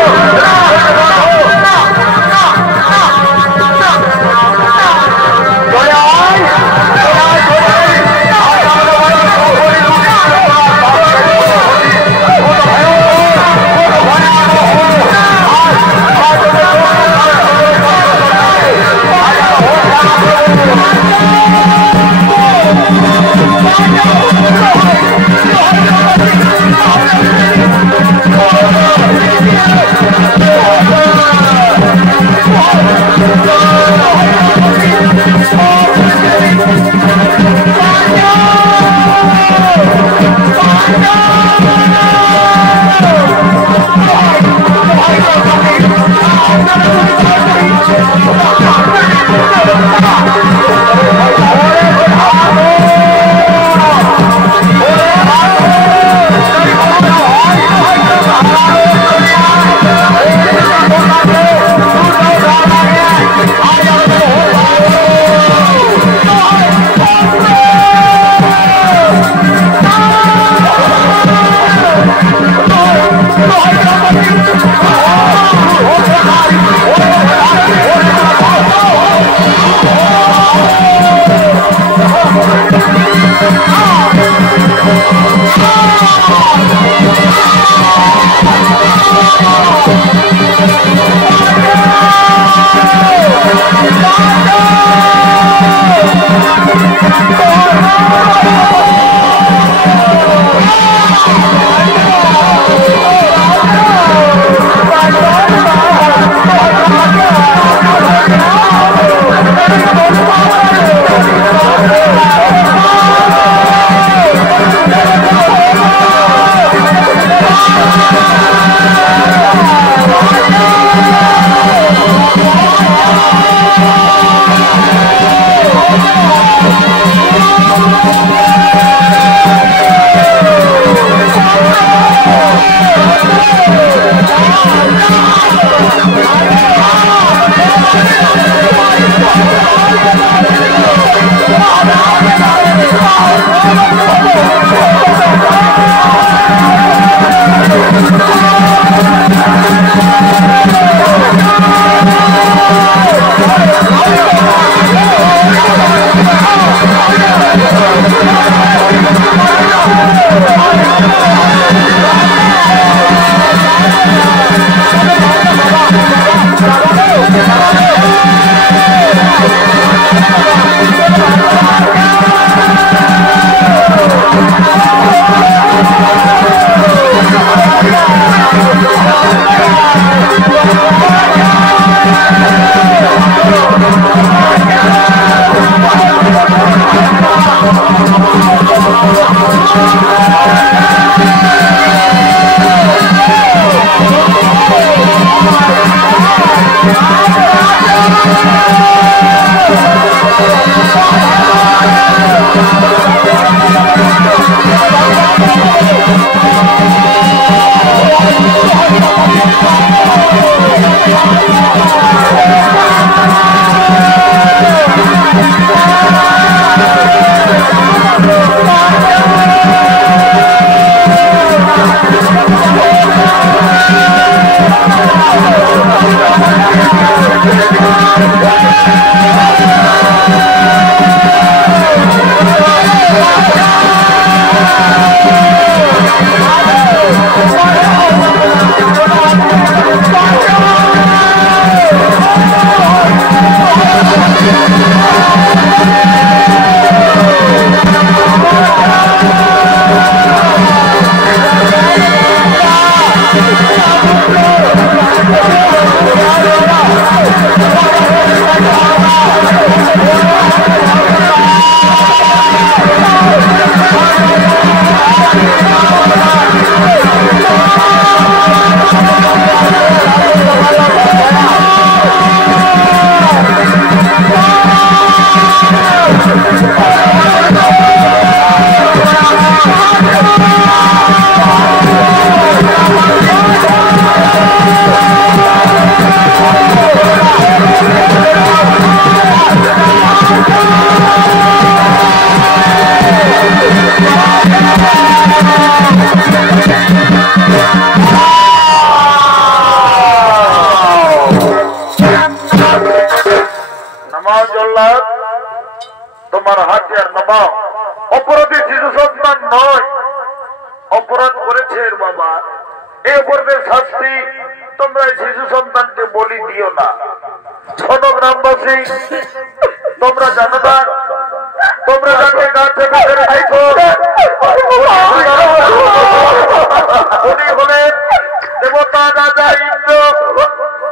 বাবা, অপরাধী শিশু সন্তান নয়, অপরাধ করেছে এর বাবা। এই অপরাধের শাস্তি তোমরা এই শিশু সন্তানকে বলি দিও না। ছোট গ্রামবাসী, তোমরা জানো না, তোমরা যাকে গাছে বেঁধে রেখেছো উনি হলেন দেবতা রাজা ইন্দ্র।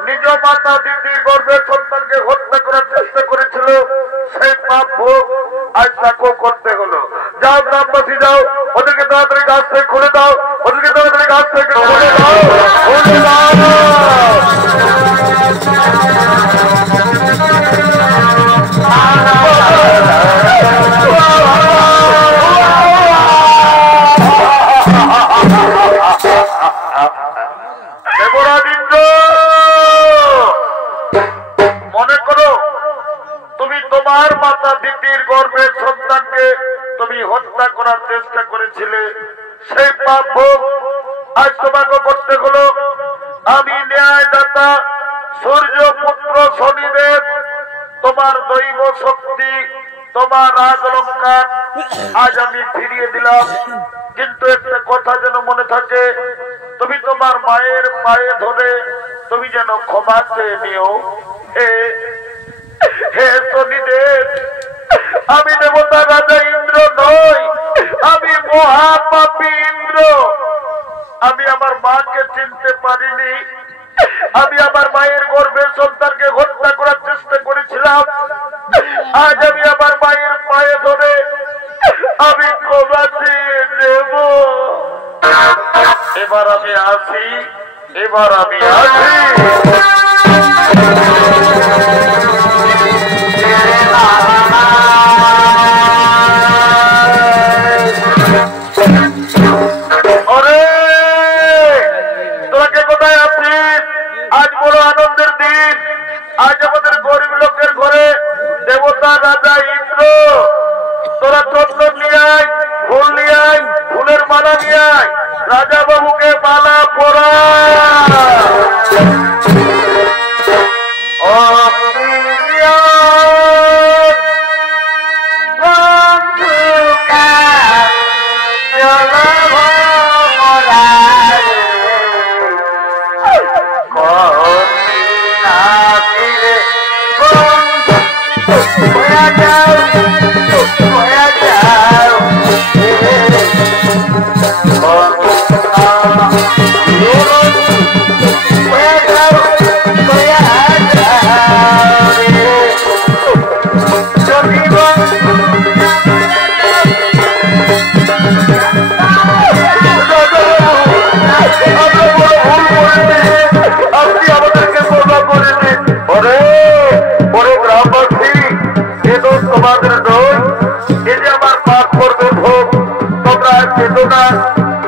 নিজ মাতা দিদির গর্ভের সন্তানকে হত্যা করার চেষ্টা করেছিল, সেই পাপ ভোগ আজ তাকেও করতে হলো। যাও গ্রামবাসী, যাও, ওদেরকে তাড়াতাড়ি গাছ থেকে খুলে দাও, ওদেরকে তাড়াতাড়ি গাছ থেকে খুলে দাও, খুলে দাও। মনে করো তুমি তোমার মাতা দিদির গর্ভের সন্তানকে তুমি হত্যা করার চেষ্টা করেছিলে, সেই পাপ ভোগ আজ তোমাকে করতে হলো। আমি ন্যায়দাতা সূর্য পুত্র শনিদেব তোমার দৈব শক্তি, তোমার রাগ অলঙ্কার আজ আমি ফিরিয়ে দিলাম। কিন্তু একটা কথা যেন মনে থাকে, তুমি তোমার মায়ের পায়ে ধরে তুমি যেন ক্ষমা চেয়ে নিও। হে হে শনিদেব, আমি দেবতা রাজা ইন্দ্র নই, আমি মহাপাপী ইন্দ্র। আমি আমার মাকে চিনতে পারিনি, আমি আমার মায়ের গর্ভের সন্তানকে হত্যা করার চেষ্টা করেছিলাম। আজ আমি আমার মায়ের পায়ে ধরে আমি ক্ষমা চেয়ে নেব। এবার আমি আসি, এবার আমি আসি। তোরা কোথায় আছিস? আজ বড় আনন্দের দিন। আজ আমাদের গরিব লোকের ঘরে দেবতা রাজা ইন্দ্র। তোরা চন্দন নিয়ে আয়, ফুল নিয়ে আয়, ফুলের মালা নিয়ে আয়, রাজা বাবুকে মালা পরা।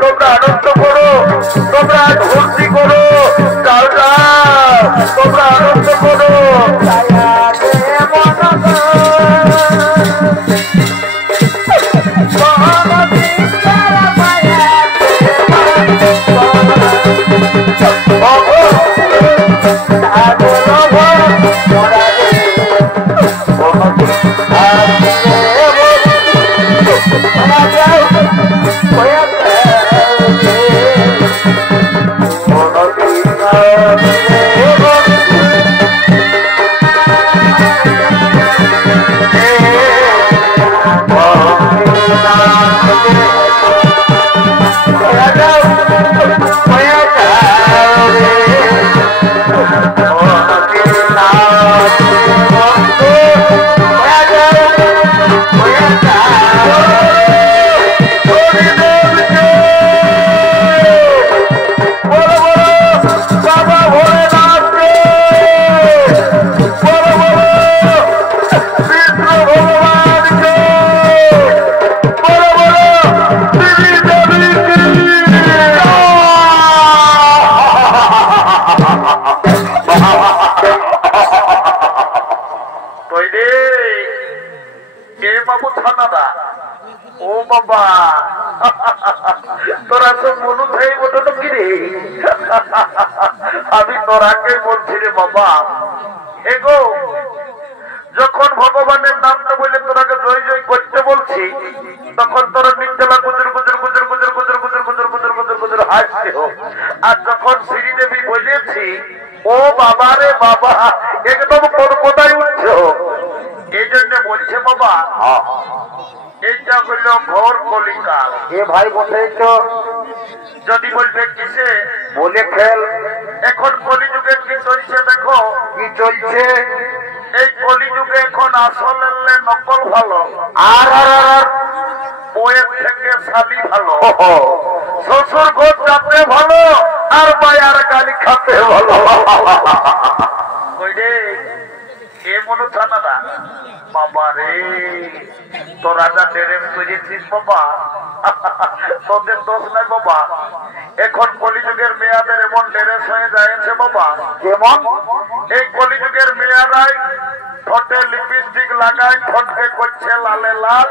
তোমরা আনন্দ করো, তোমরা ভর্তি করো, তোমরা আনন্দ করো। তোরা তো মনু থাই বটো তো কি রে, আমি তোরাকে বলছি রে বাবা। এগো যখন ভগবানের নামটা বলে তোরাকে জয় জয় করতে বলছি তখন তোরা নির্জলা গুজর গুজর গুজর গুজর গুজর গুজর গুজর গুজর গুজর গুজর হাসছে হোক। আর যখন শ্রীদেবী বলেছি ও বাবা রে বাবা একদম কোন কোথায় উঠছো, এই জন্য বলছে বাবা এইটা হইল ঘোর কলিকাল। এ ভাই বটেই তো, যদি বলবে কিসে বলে খেল। এখন কলিযুগে কি চলছে দেখো, কি চলছে এই কলিযুগে এখন আসল এলে নকল ভালো, আর আর আর বইয়ের থেকে শালি ভালো, ওহো, শ্বশুর ঘর যাতে ভালো আর মায়ার গালি খাতে ভালো। ওই রে এ মনে থানা বাবা রে তোরা যা ডেরেম করেছিস বাবা, তোদের দোষ নাই বাবা। এখন কলিযুগের মেয়াদের এমন ডেরেস হয়ে যাচ্ছে বাবা, যেমন এই কলিযুগের মেয়ারাই ঠোঁটে লিপস্টিক লাগায়, ঠোঁটকে করছে লালে লাল,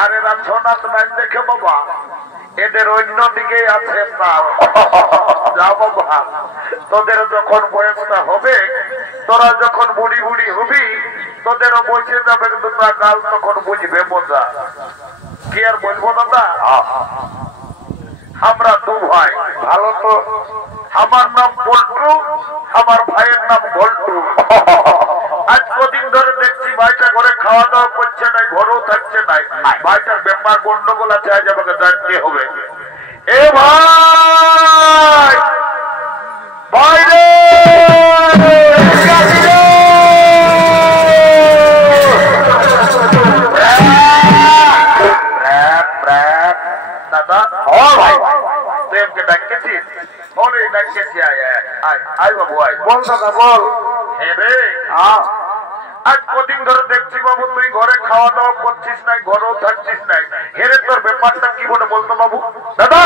আর এরা ছনাথ নাই দেখে বাবা এদের অন্য দিকে আছে তাল। যা বাবা তোদের যখন বয়সটা হবে, তোরা যখন বুড়ি বুড়ি হবি, তোদেরও বসে যাবে দুটা গাল, তখন বুঝবে মজা। কি আর বলবো দাদা, আমরা দু ভাই, ভালো তো। আমার নাম বল্টু, আমার ভাইয়ের নাম বল্টু। আজ কদিন ধরে দেখছি ভাইটা ঘরে খাওয়া দাওয়া করছে নাই, ঘরেও থাকছে নাই। ভাইটার ব্যাপার গন্ডগোল আছে, আজ আমাকে জানতে হবে। এ ভাই বাইরে দাদা, ভাই তুই আমাকে ডাকতেছিস? ওরে ডাকতেছি, আয় আয় আয় আয় বাবু আয়। বল দাদা বল। হ্যাঁ রে, আজ কদিন ধরে দেখছি বাবু তুই ঘরে খাওয়া দাওয়া করছিস নাই, ঘরেও থাকছিস নাই। হেরে তোর ব্যাপারটা কি বলে বলতো বাবু? দাদা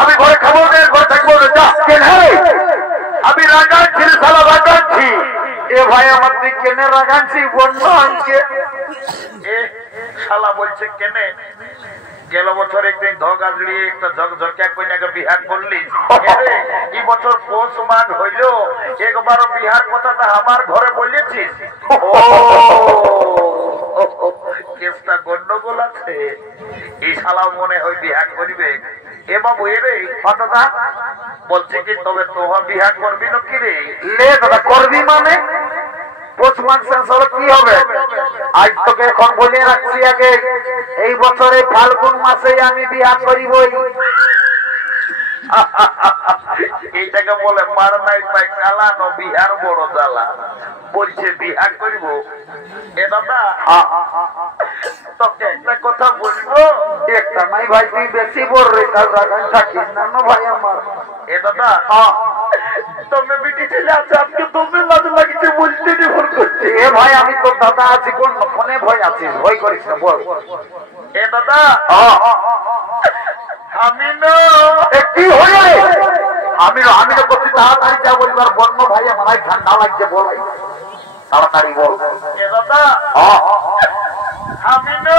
আমি ঘরে খাবো না, ঘরে থাকবো না, যা। আমি রাগাচ্ছি শালা, রাগাচ্ছি। এ ভাই আমার তুই কেনে রাগাচ্ছি বন্য আনকে। এ শালা বলছে কেনে? গেল বছর একদিন ধগ আজড়িয়ে একটা ঝকঝকিয়া কইনাকে বিহার করলিস, এই বছর পৌষ মাঘ হইল, একবারও বিহার কথাটা আমার ঘরে বলেছিস? কেসটা গন্ডগোল আছে, এই শালা মনে হয় বিহার করিবে। এ বাবু এরে দাদা বলছে কি তবে তোহা বিহার করবি না কি রে? লে দাদা করবি মানে পোষ মাস শেষ হলে কি হবে? আজ তোকে এখন বলে রাখছি, আগে এই বছরে ফাল্গুন মাসে আমি বিয়া করিবই। এইটাকে বলে মার নাই পাই কালানো, বিহার বড় জ্বালা। বলছে বিহার করিব। এ দাদা তোকে একটা কথা বলবো। একটা নাই ভাই, তুই বেশি বল রে, তার রাগান থাকিস না ভাই আমার। এ দাদা তুমি বিটি ছেলে আছে, আজকে তুমি লাজ লাগিছে বলতে নির্ভর করছে। এ ভাই আমি তোর দাদা আছি, কোন ফোনে ভয় আছিস? ভয় করিস না, বল। এ দাদা আমি না কি হয়ে আমি তো করছি তাড়াতাড়ি যা বলবার। বন্য ভাই আমার ঠান্ডা লাগছে, বলাই তাড়াতাড়ি বল। এ দাদা আমি না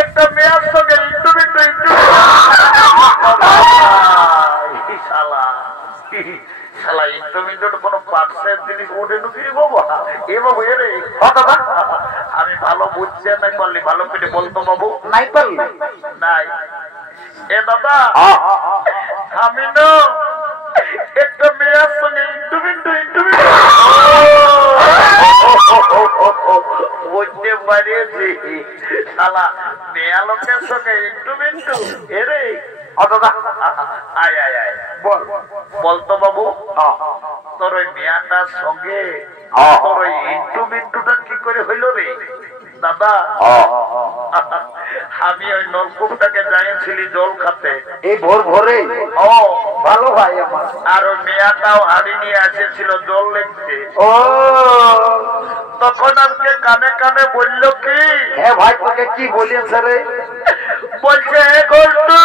একটা মেয়ের সঙ্গে একটু শালা শালা ইন্টারমিডিয়েট কোন পার্সের জিনিস ওঠে নুকি বাবা। এ বাবু এরে দাদা আমি ভালো বুঝছি নাই পারলি, ভালো করে বলতো বাবু। নাই পারলি নাই। এ দাদা আমি না একটা মেয়ের সঙ্গে বুঝতে পারিয়েছি, শালা মেয়া লোকের সঙ্গে একটু এরে দাদা আয় আয় আয় বল। বলতো বাবু তোর ওই মেয়াটার সঙ্গে তোর ওই ইন্টুটা কি করে হইল রে? দাদা আমি ওই নলকূপটাকে যাইছিলি জল খাতে এই ভোর ভোরে। ও ভালো ভাই আমার। আর ওই মেয়াটাও হাড়ি নিয়ে আসেছিল জল লেগতে। ও তখন আমাকে কানে কানে বলল কি? হ্যাঁ ভাই তোকে কি বলিয়েছে রে? বলছে ঘন্টু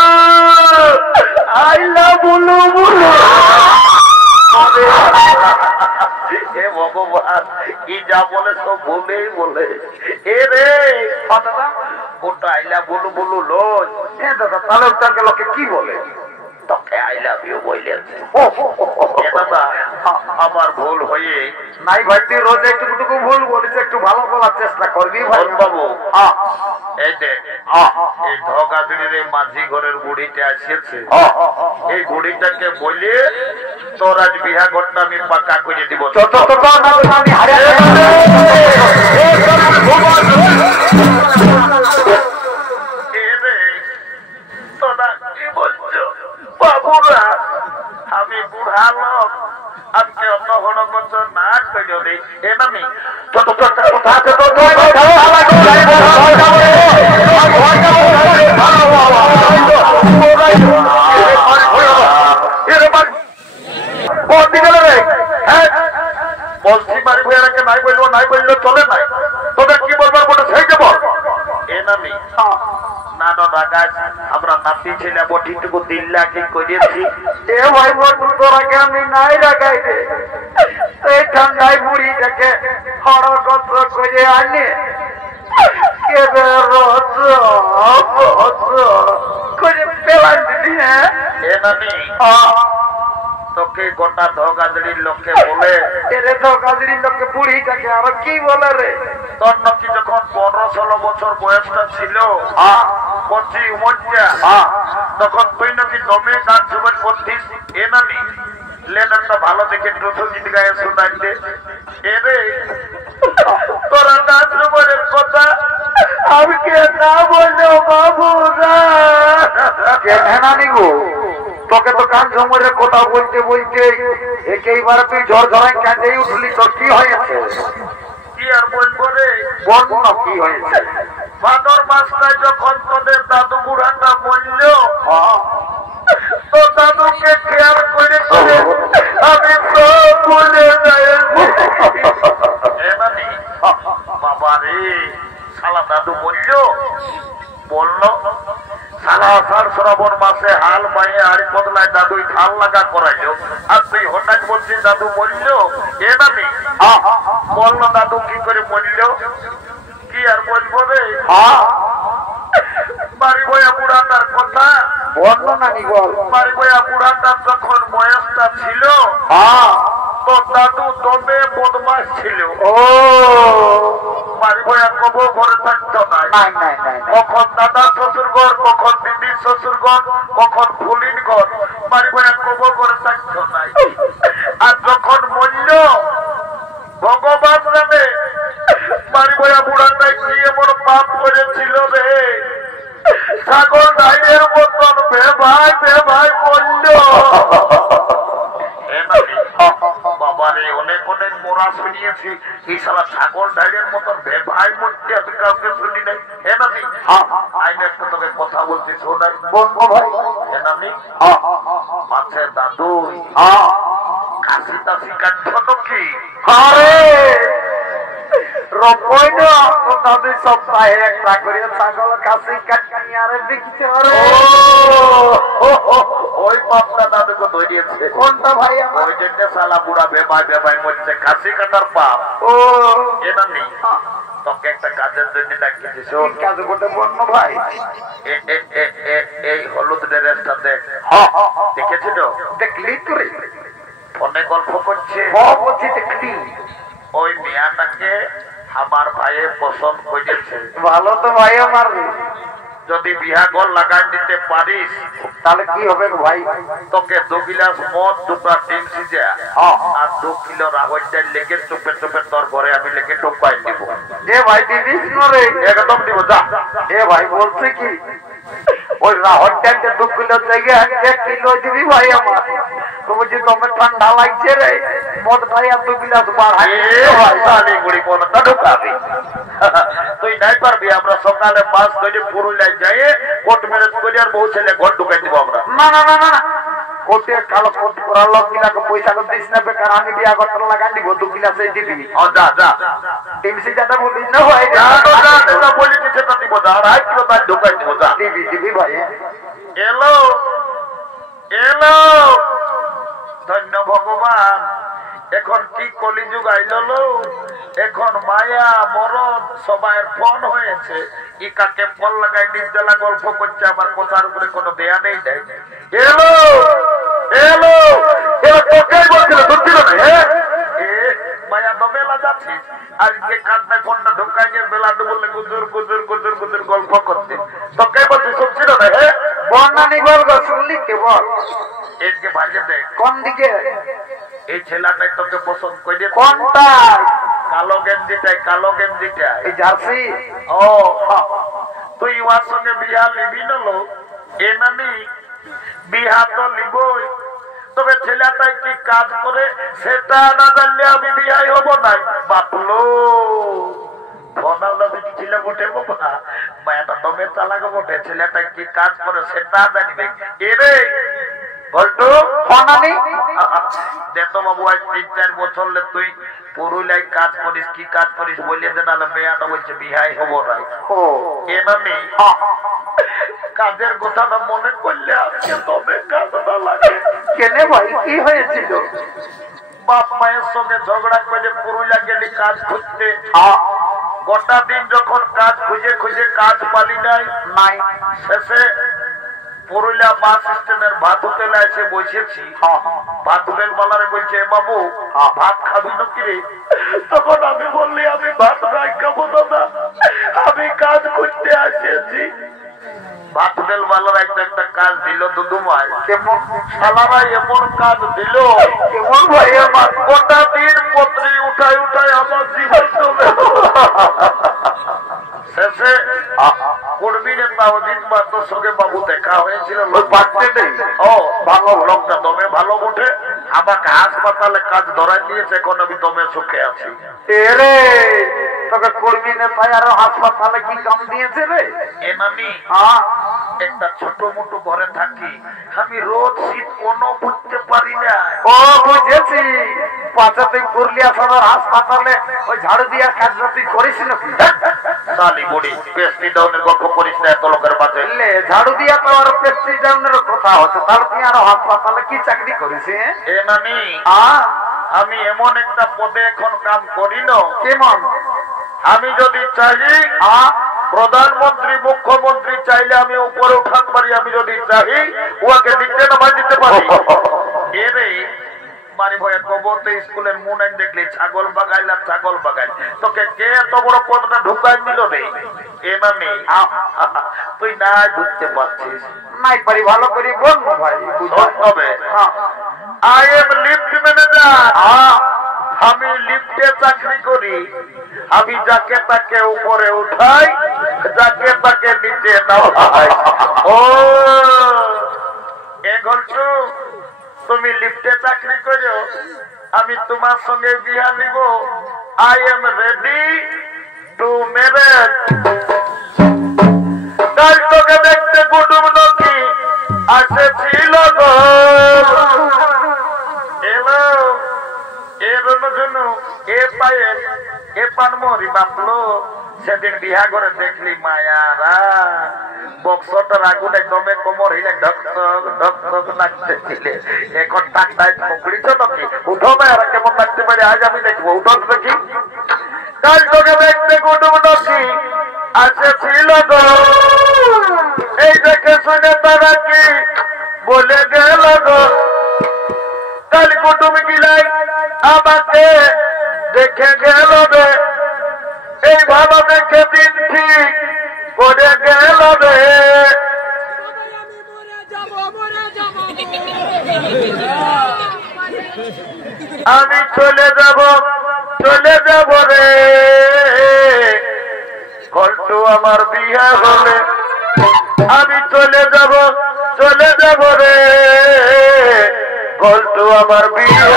আইলা বলু বলু। হে ভগবান, কি যা বলে সব বলেই বলে। এ রে দাদা ওটা আইলা বলু বলু লই। হ্যাঁ দাদা তাহলে ওটাকে লোকে কি বলে? তোকে আই লাভ ইউ বলে। দাদা আমার ভুল হয়ে নাই ভাই, তুই রোজ একটুকু ভুল বলিস, একটু ভালো বলার চেষ্টা করবি ভাই। বাবু এই দেখ, এই ধগাদিনের এই মাঝি ঘরের বুড়িটা আসিয়েছে, এই বুড়িটাকে বলে তোর আজ বিহা ঘরটা আমি পাকা করে দিব। কি বলছো বাবুরা? আমি বুড়া লোক, আমাকে অন্য কোনো কিছু না করে দিই। এমনি বলছি বাড়ি ভুয়ারাকে নাই বললো, নাই বললো চলে নাই। তোদের কি বলবার বলে সেই যে বল। এমনি নানো রাগাজ আমরা নাতি ছেলে বটিটুকু দিল্লা কি করেছি। এ ভাই বন্ধু, তোরাকে আমি নাই রাখাই রে, এই ঠান্ডায় বুড়িটাকে হড়গত্র করে আনে কেবে রস করে পেলাই দিলি। হ্যাঁ এমনি তোকে গোটা ধগাজড়ির লোককে বলে, এরে ধগাজড়ির লোককে বুড়িটাকে আরো কি বলে রে? তোর নাকি যখন 15-16 বছর বয়সটা ছিল, 25-29, তখন তুই নাকি দমে গান জুবের করতিস। এ নামি লেন একটা ভালো দেখে টুসু গীত গায়ে শোনাইতে। এরে তোরা গান জুবের কথা আমি কে না বললো বাবুরা? কেন গো, তোকে তো কান ঝুমুরের কথা বলতে বলতে একেইবার তুই ঝড় ঝড়াই কাঁদেই উঠলি। তোর কি হয়েছে? কি আর বলবো রে, বল না কি হয়েছে? ভাদর মাসটায় যখন তোদের দাদু বুড়াটা বলল, তো দাদুকে খেয়াল করে করে আমি সব ভুলে যাই। বাবা রে, শালা দাদু বললো সারা আষাঢ় শ্রাবণ মাসে হাল বাইয়ে আড়ি বদলায় দাদুই খাল লাগা করাইল, আর তুই হঠাৎ বলছিস দাদু মরল। এ নামি বললো দাদু কি করে মরল? কি আর বলবো রে, বাড়ি বয়া বুড়াটার কথা বল নানি বল। বাড়ি বয়া বুড়াটার যখন বয়সটা ছিল, তো দাদু দমে বদমাস ছিল। ও বাড়ি বয়া কব ঘরে থাকতো না, কখন দাদা শ্বশুর ঘর, কখন দিদির শ্বশুর ঘর, কখন ফুলিন ঘর, বাড়ি বয়া কব ঘরে থাকতো নাই। আর যখন মরল ভগবান জানে বাড়ি বয়া বুড়াটাই কি এমন পাপ করেছিল রে, ছাগল ডাইনের মতন বেভাই বেভাই বলল। বাবারে অনেক অনেক মোড়া শুনিয়েছি, এই সালা ছাগল ডাইনের মতন বেভাই মরতে আমি কাউকে শুনি নাই। এনামি আইনে একটা তোকে কথা বলছি শোনাই ভাই। এনামি পাশে দাদু কাশি টাশি কাটছো তো কি? আরে রকই না, দাদু সপ্তাহে একটা করে ছাগল কাশি কাটি আর বিকছে। ওই পাপটা দাদুকে ধরিয়েছে। কোনটা ভাই? আমার ওই জন্য শালা বুড়া বেবাই বেবাই মরছে, কাশি কাটার পাপ। ও এটা নেই, তোকে একটা কাজের জন্য ডাকিয়েছি। শোন কাজ করতে বন্য ভাই, এই হলুদ ড্রেসটা দেখ। দেখেছি তো? দেখলি তুই ফোনে গল্প করছে, বলছি দেখলি। ওই মেয়াটাকে আমার ভাইয়ে পছন্দ করেছে। ভালো তো ভাই আমার, যদি বিহা ঘর লাগাই দিতে পারিস তাহলে কি হবে ভাই? তোকে 2 গিলাস মদ, 2টা ডিম সিজা আর 2 কিলো রাহর ডাল লেগে চুপে চুপে তোর ঘরে আমি লেগে ঢুকাই দিব। এ ভাই দিদিস রে, একদম দিব যা। এ ভাই বলছে কি ওই রাহর ডালটা 2 কিলো জায়গায় 1 কিলো দিবি ভাই আমার। তো বলছি তোমার ঠান্ডা লাগছে রে, মদটাই আর 2 গিলাস বাড়াই। ভাই তাহলে গুড়ি কোনটা ঢুকাবি? তুই নাই পারবি। আমরা সকালে 5 ধরে পুরুলিয়ায় যাই, কোট ম্যারেজ করি আর বউ ছেলে ঘর ঢুকাই দিব আমরা। না না না না, কোটে কালো কোট করার লোক গিলাকে পয়সা তো দিস না, বেকার আমি বিয়া করতে লাগাই দিব 2 গিলাসে দিবি। যা যা টিমসি যাটা বলিস না ভাই, যা বলি কিছু তো দিব, যা 2.5 কিলো তাই ঢুকাই দিব যা। দিবি ভাই। এলো এলো, ধন্য ভগবান। এখন কি কলিযুগ আইল, এখন মায়া মরণ সবাই ফোন হয়েছে। ই কাকে ফোন লাগাই নির্জলা গল্প করছে, আমার কথার উপরে কোনো দেয়া নেই দেয়। এলো এলো এলো, তোকেই বলছিল, তোর ছিল না। আছিস আজকে কান্নায় ফোনটা ঢুকাই নিয়ে বেলা বললে গুজুর গুজুর গুজুর গুজুর গল্প করতে তো কে বলছি শুনছিল না হে বর্ণানি গল্প শুনলি কে বল এদিকে ভাইকে দেখ কোন দিকে এই ছেলেটাই তোকে পছন্দ করে কোনটা কালো গেঞ্জিটাই এই জার্সি ও তুই ওর সঙ্গে বিয়া নিবি না লো এ নানি বিয়া তো নিবই তবে ছেলেটাই কি কাজ করে সেটা না জানলে আমি বিয়াই হব না বাপলো ছেলে বটে বাবা মায়াটা দমে চালাকে বটে ছেলেটা কি কাজ করে সেটা জানিবে এরে বলতো দেখো বাবু আজ 3-4 বছর তুই পুরুলিয়ায় কাজ করিস কি কাজ করিস বলে দে না মেয়াটা বলছে বিহাই হবো না এ নানি কাজের কথাটা মনে করলে আজকে তবে কাজটা লাগে কেনে ভাই কি হয়েছিল বাপ মায়ের সঙ্গে ঝগড়া করে পুরুলিয়া গেলি কাজ খুঁজতে গোটা দিন যখন কাজ খুঁজে খুঁজে কাজ পালি নাই শেষে পুরুলিয়া বাস স্ট্যান্ডের ভাত হোটেলে এসে বসেছি ভাত হোটেল বালারে বলছে বাবু ভাত খাবি না কিরে তখন আমি বললি আমি ভাত নাই খাবো দাদা আমি কাজ করতে আসেছি ভাত হোটেল বালার একটা কাজ দিল দুদুমাই কেমন সালারা এমন কাজ দিল কেমন ভাই আমার গোটা দিন পত্রী উঠাই উঠাই আমার জীবন চলে শেষে কুড়বি নেতা অজিত মাত্র সঙ্গে বাবু দেখা হয়েছিল ভালো লোকটা দমে ভালো বটে আমাকে হাসপাতালে কাজ ধরাই দিয়েছে এখন আমি দমে সুখে আছি এরে তোকে কর্মী নেতা আর হাসপাতালে কি কাম দিয়েছে রে এ নানি একটা ছোট মোটো ঘরে থাকি আমি রোজ শীত কোনো বুঝতে পারি না ও বুঝেছি পাঁচা তুই পুরুলিয়া সদর হাসপাতালে ওই ঝাড়ু দিয়া কাজটা তুই করিস নাকি সালি বড়ি পেস্টি ডাউনের গল্প করিস না এত লোকের মাঝে ঝাড়ু দিয়া তো আর পেস্টি ডাউনের কথা হচ্ছে তাহলে তুই আর হাসপাতালে কি চাকরি করিস এ নানি আমি এমন একটা পদে এখন কাম করি না কেমন আমি যদি চাই প্রধানমন্ত্রী মুখ্যমন্ত্রী চাইলে আমি উপরে উঠাতে পারি আমি যদি চাই ওকে নিচে নামাই দিতে পারি এরে বাড়ি ভয়ে গোবরতে স্কুলের মুনাই দেখলি ছাগল বাগাইলাম ছাগল বাগাই তোকে কে এত বড় পদটা ঢুকাই দিল রে এ নানি তুই নাই বুঝতে পারছিস নাই পারি ভালো করে বল ভাই বুঝতে হবে আই এম লিফট ম্যানেজার আমি লিফটে চাকরি করি আমি যাকে তাকে উপরে উঠাই যাকে তাকে নিচে নামাই ও এ গল্প তুমি লিফটে চাকরি করো আমি তোমার সঙ্গে বিয়া নিব I am ready to marriage কাল তোকে দেখতে কুটুম নকি আসেছিল গো এলো এর জন্য এ পায়েল এ পানমরি বাপলো সেদিন বিহা করে দেখলি মায়ারা বক্সটার আগুন একদমে কোমর হিলে ঢক ঢক নাচতেছিলে এখন টাকটায় পকড়িছ নাকি উঠো মায়ারা কেমন নাচতে পারে আজ আমি দেখবো উঠো দেখি কাল তোকে দেখতে কুটুম নাকি আসেছিল গো এই দেখে শুনে তারা কি বলে গেল গো কাল কুটুম গিলাই আমাকে দেখে গেল রে এই ভালো দেখে দিন ঠিক করে গেল রে আমি চলে যাব রে কল্টু আমার বিয়া হলে আমি চলে যাব রে কল্টু আমার বিয়া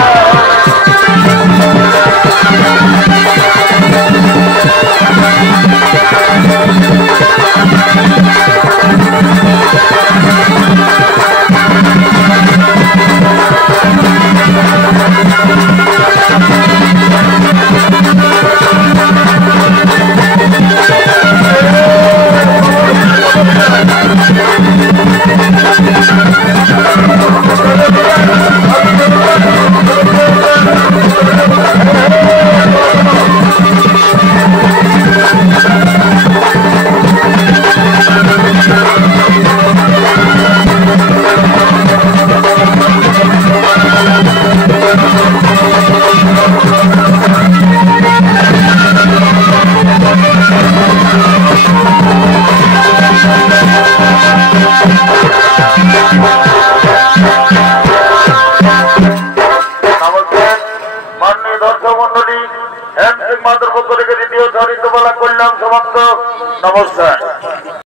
দর্শক মন্ডলী হ্যান্ড সিং মাত্র পক্ষ থেকে দ্বিতীয় ঝড়িত বলা করলাম সমাপ্ত। নমস্কার।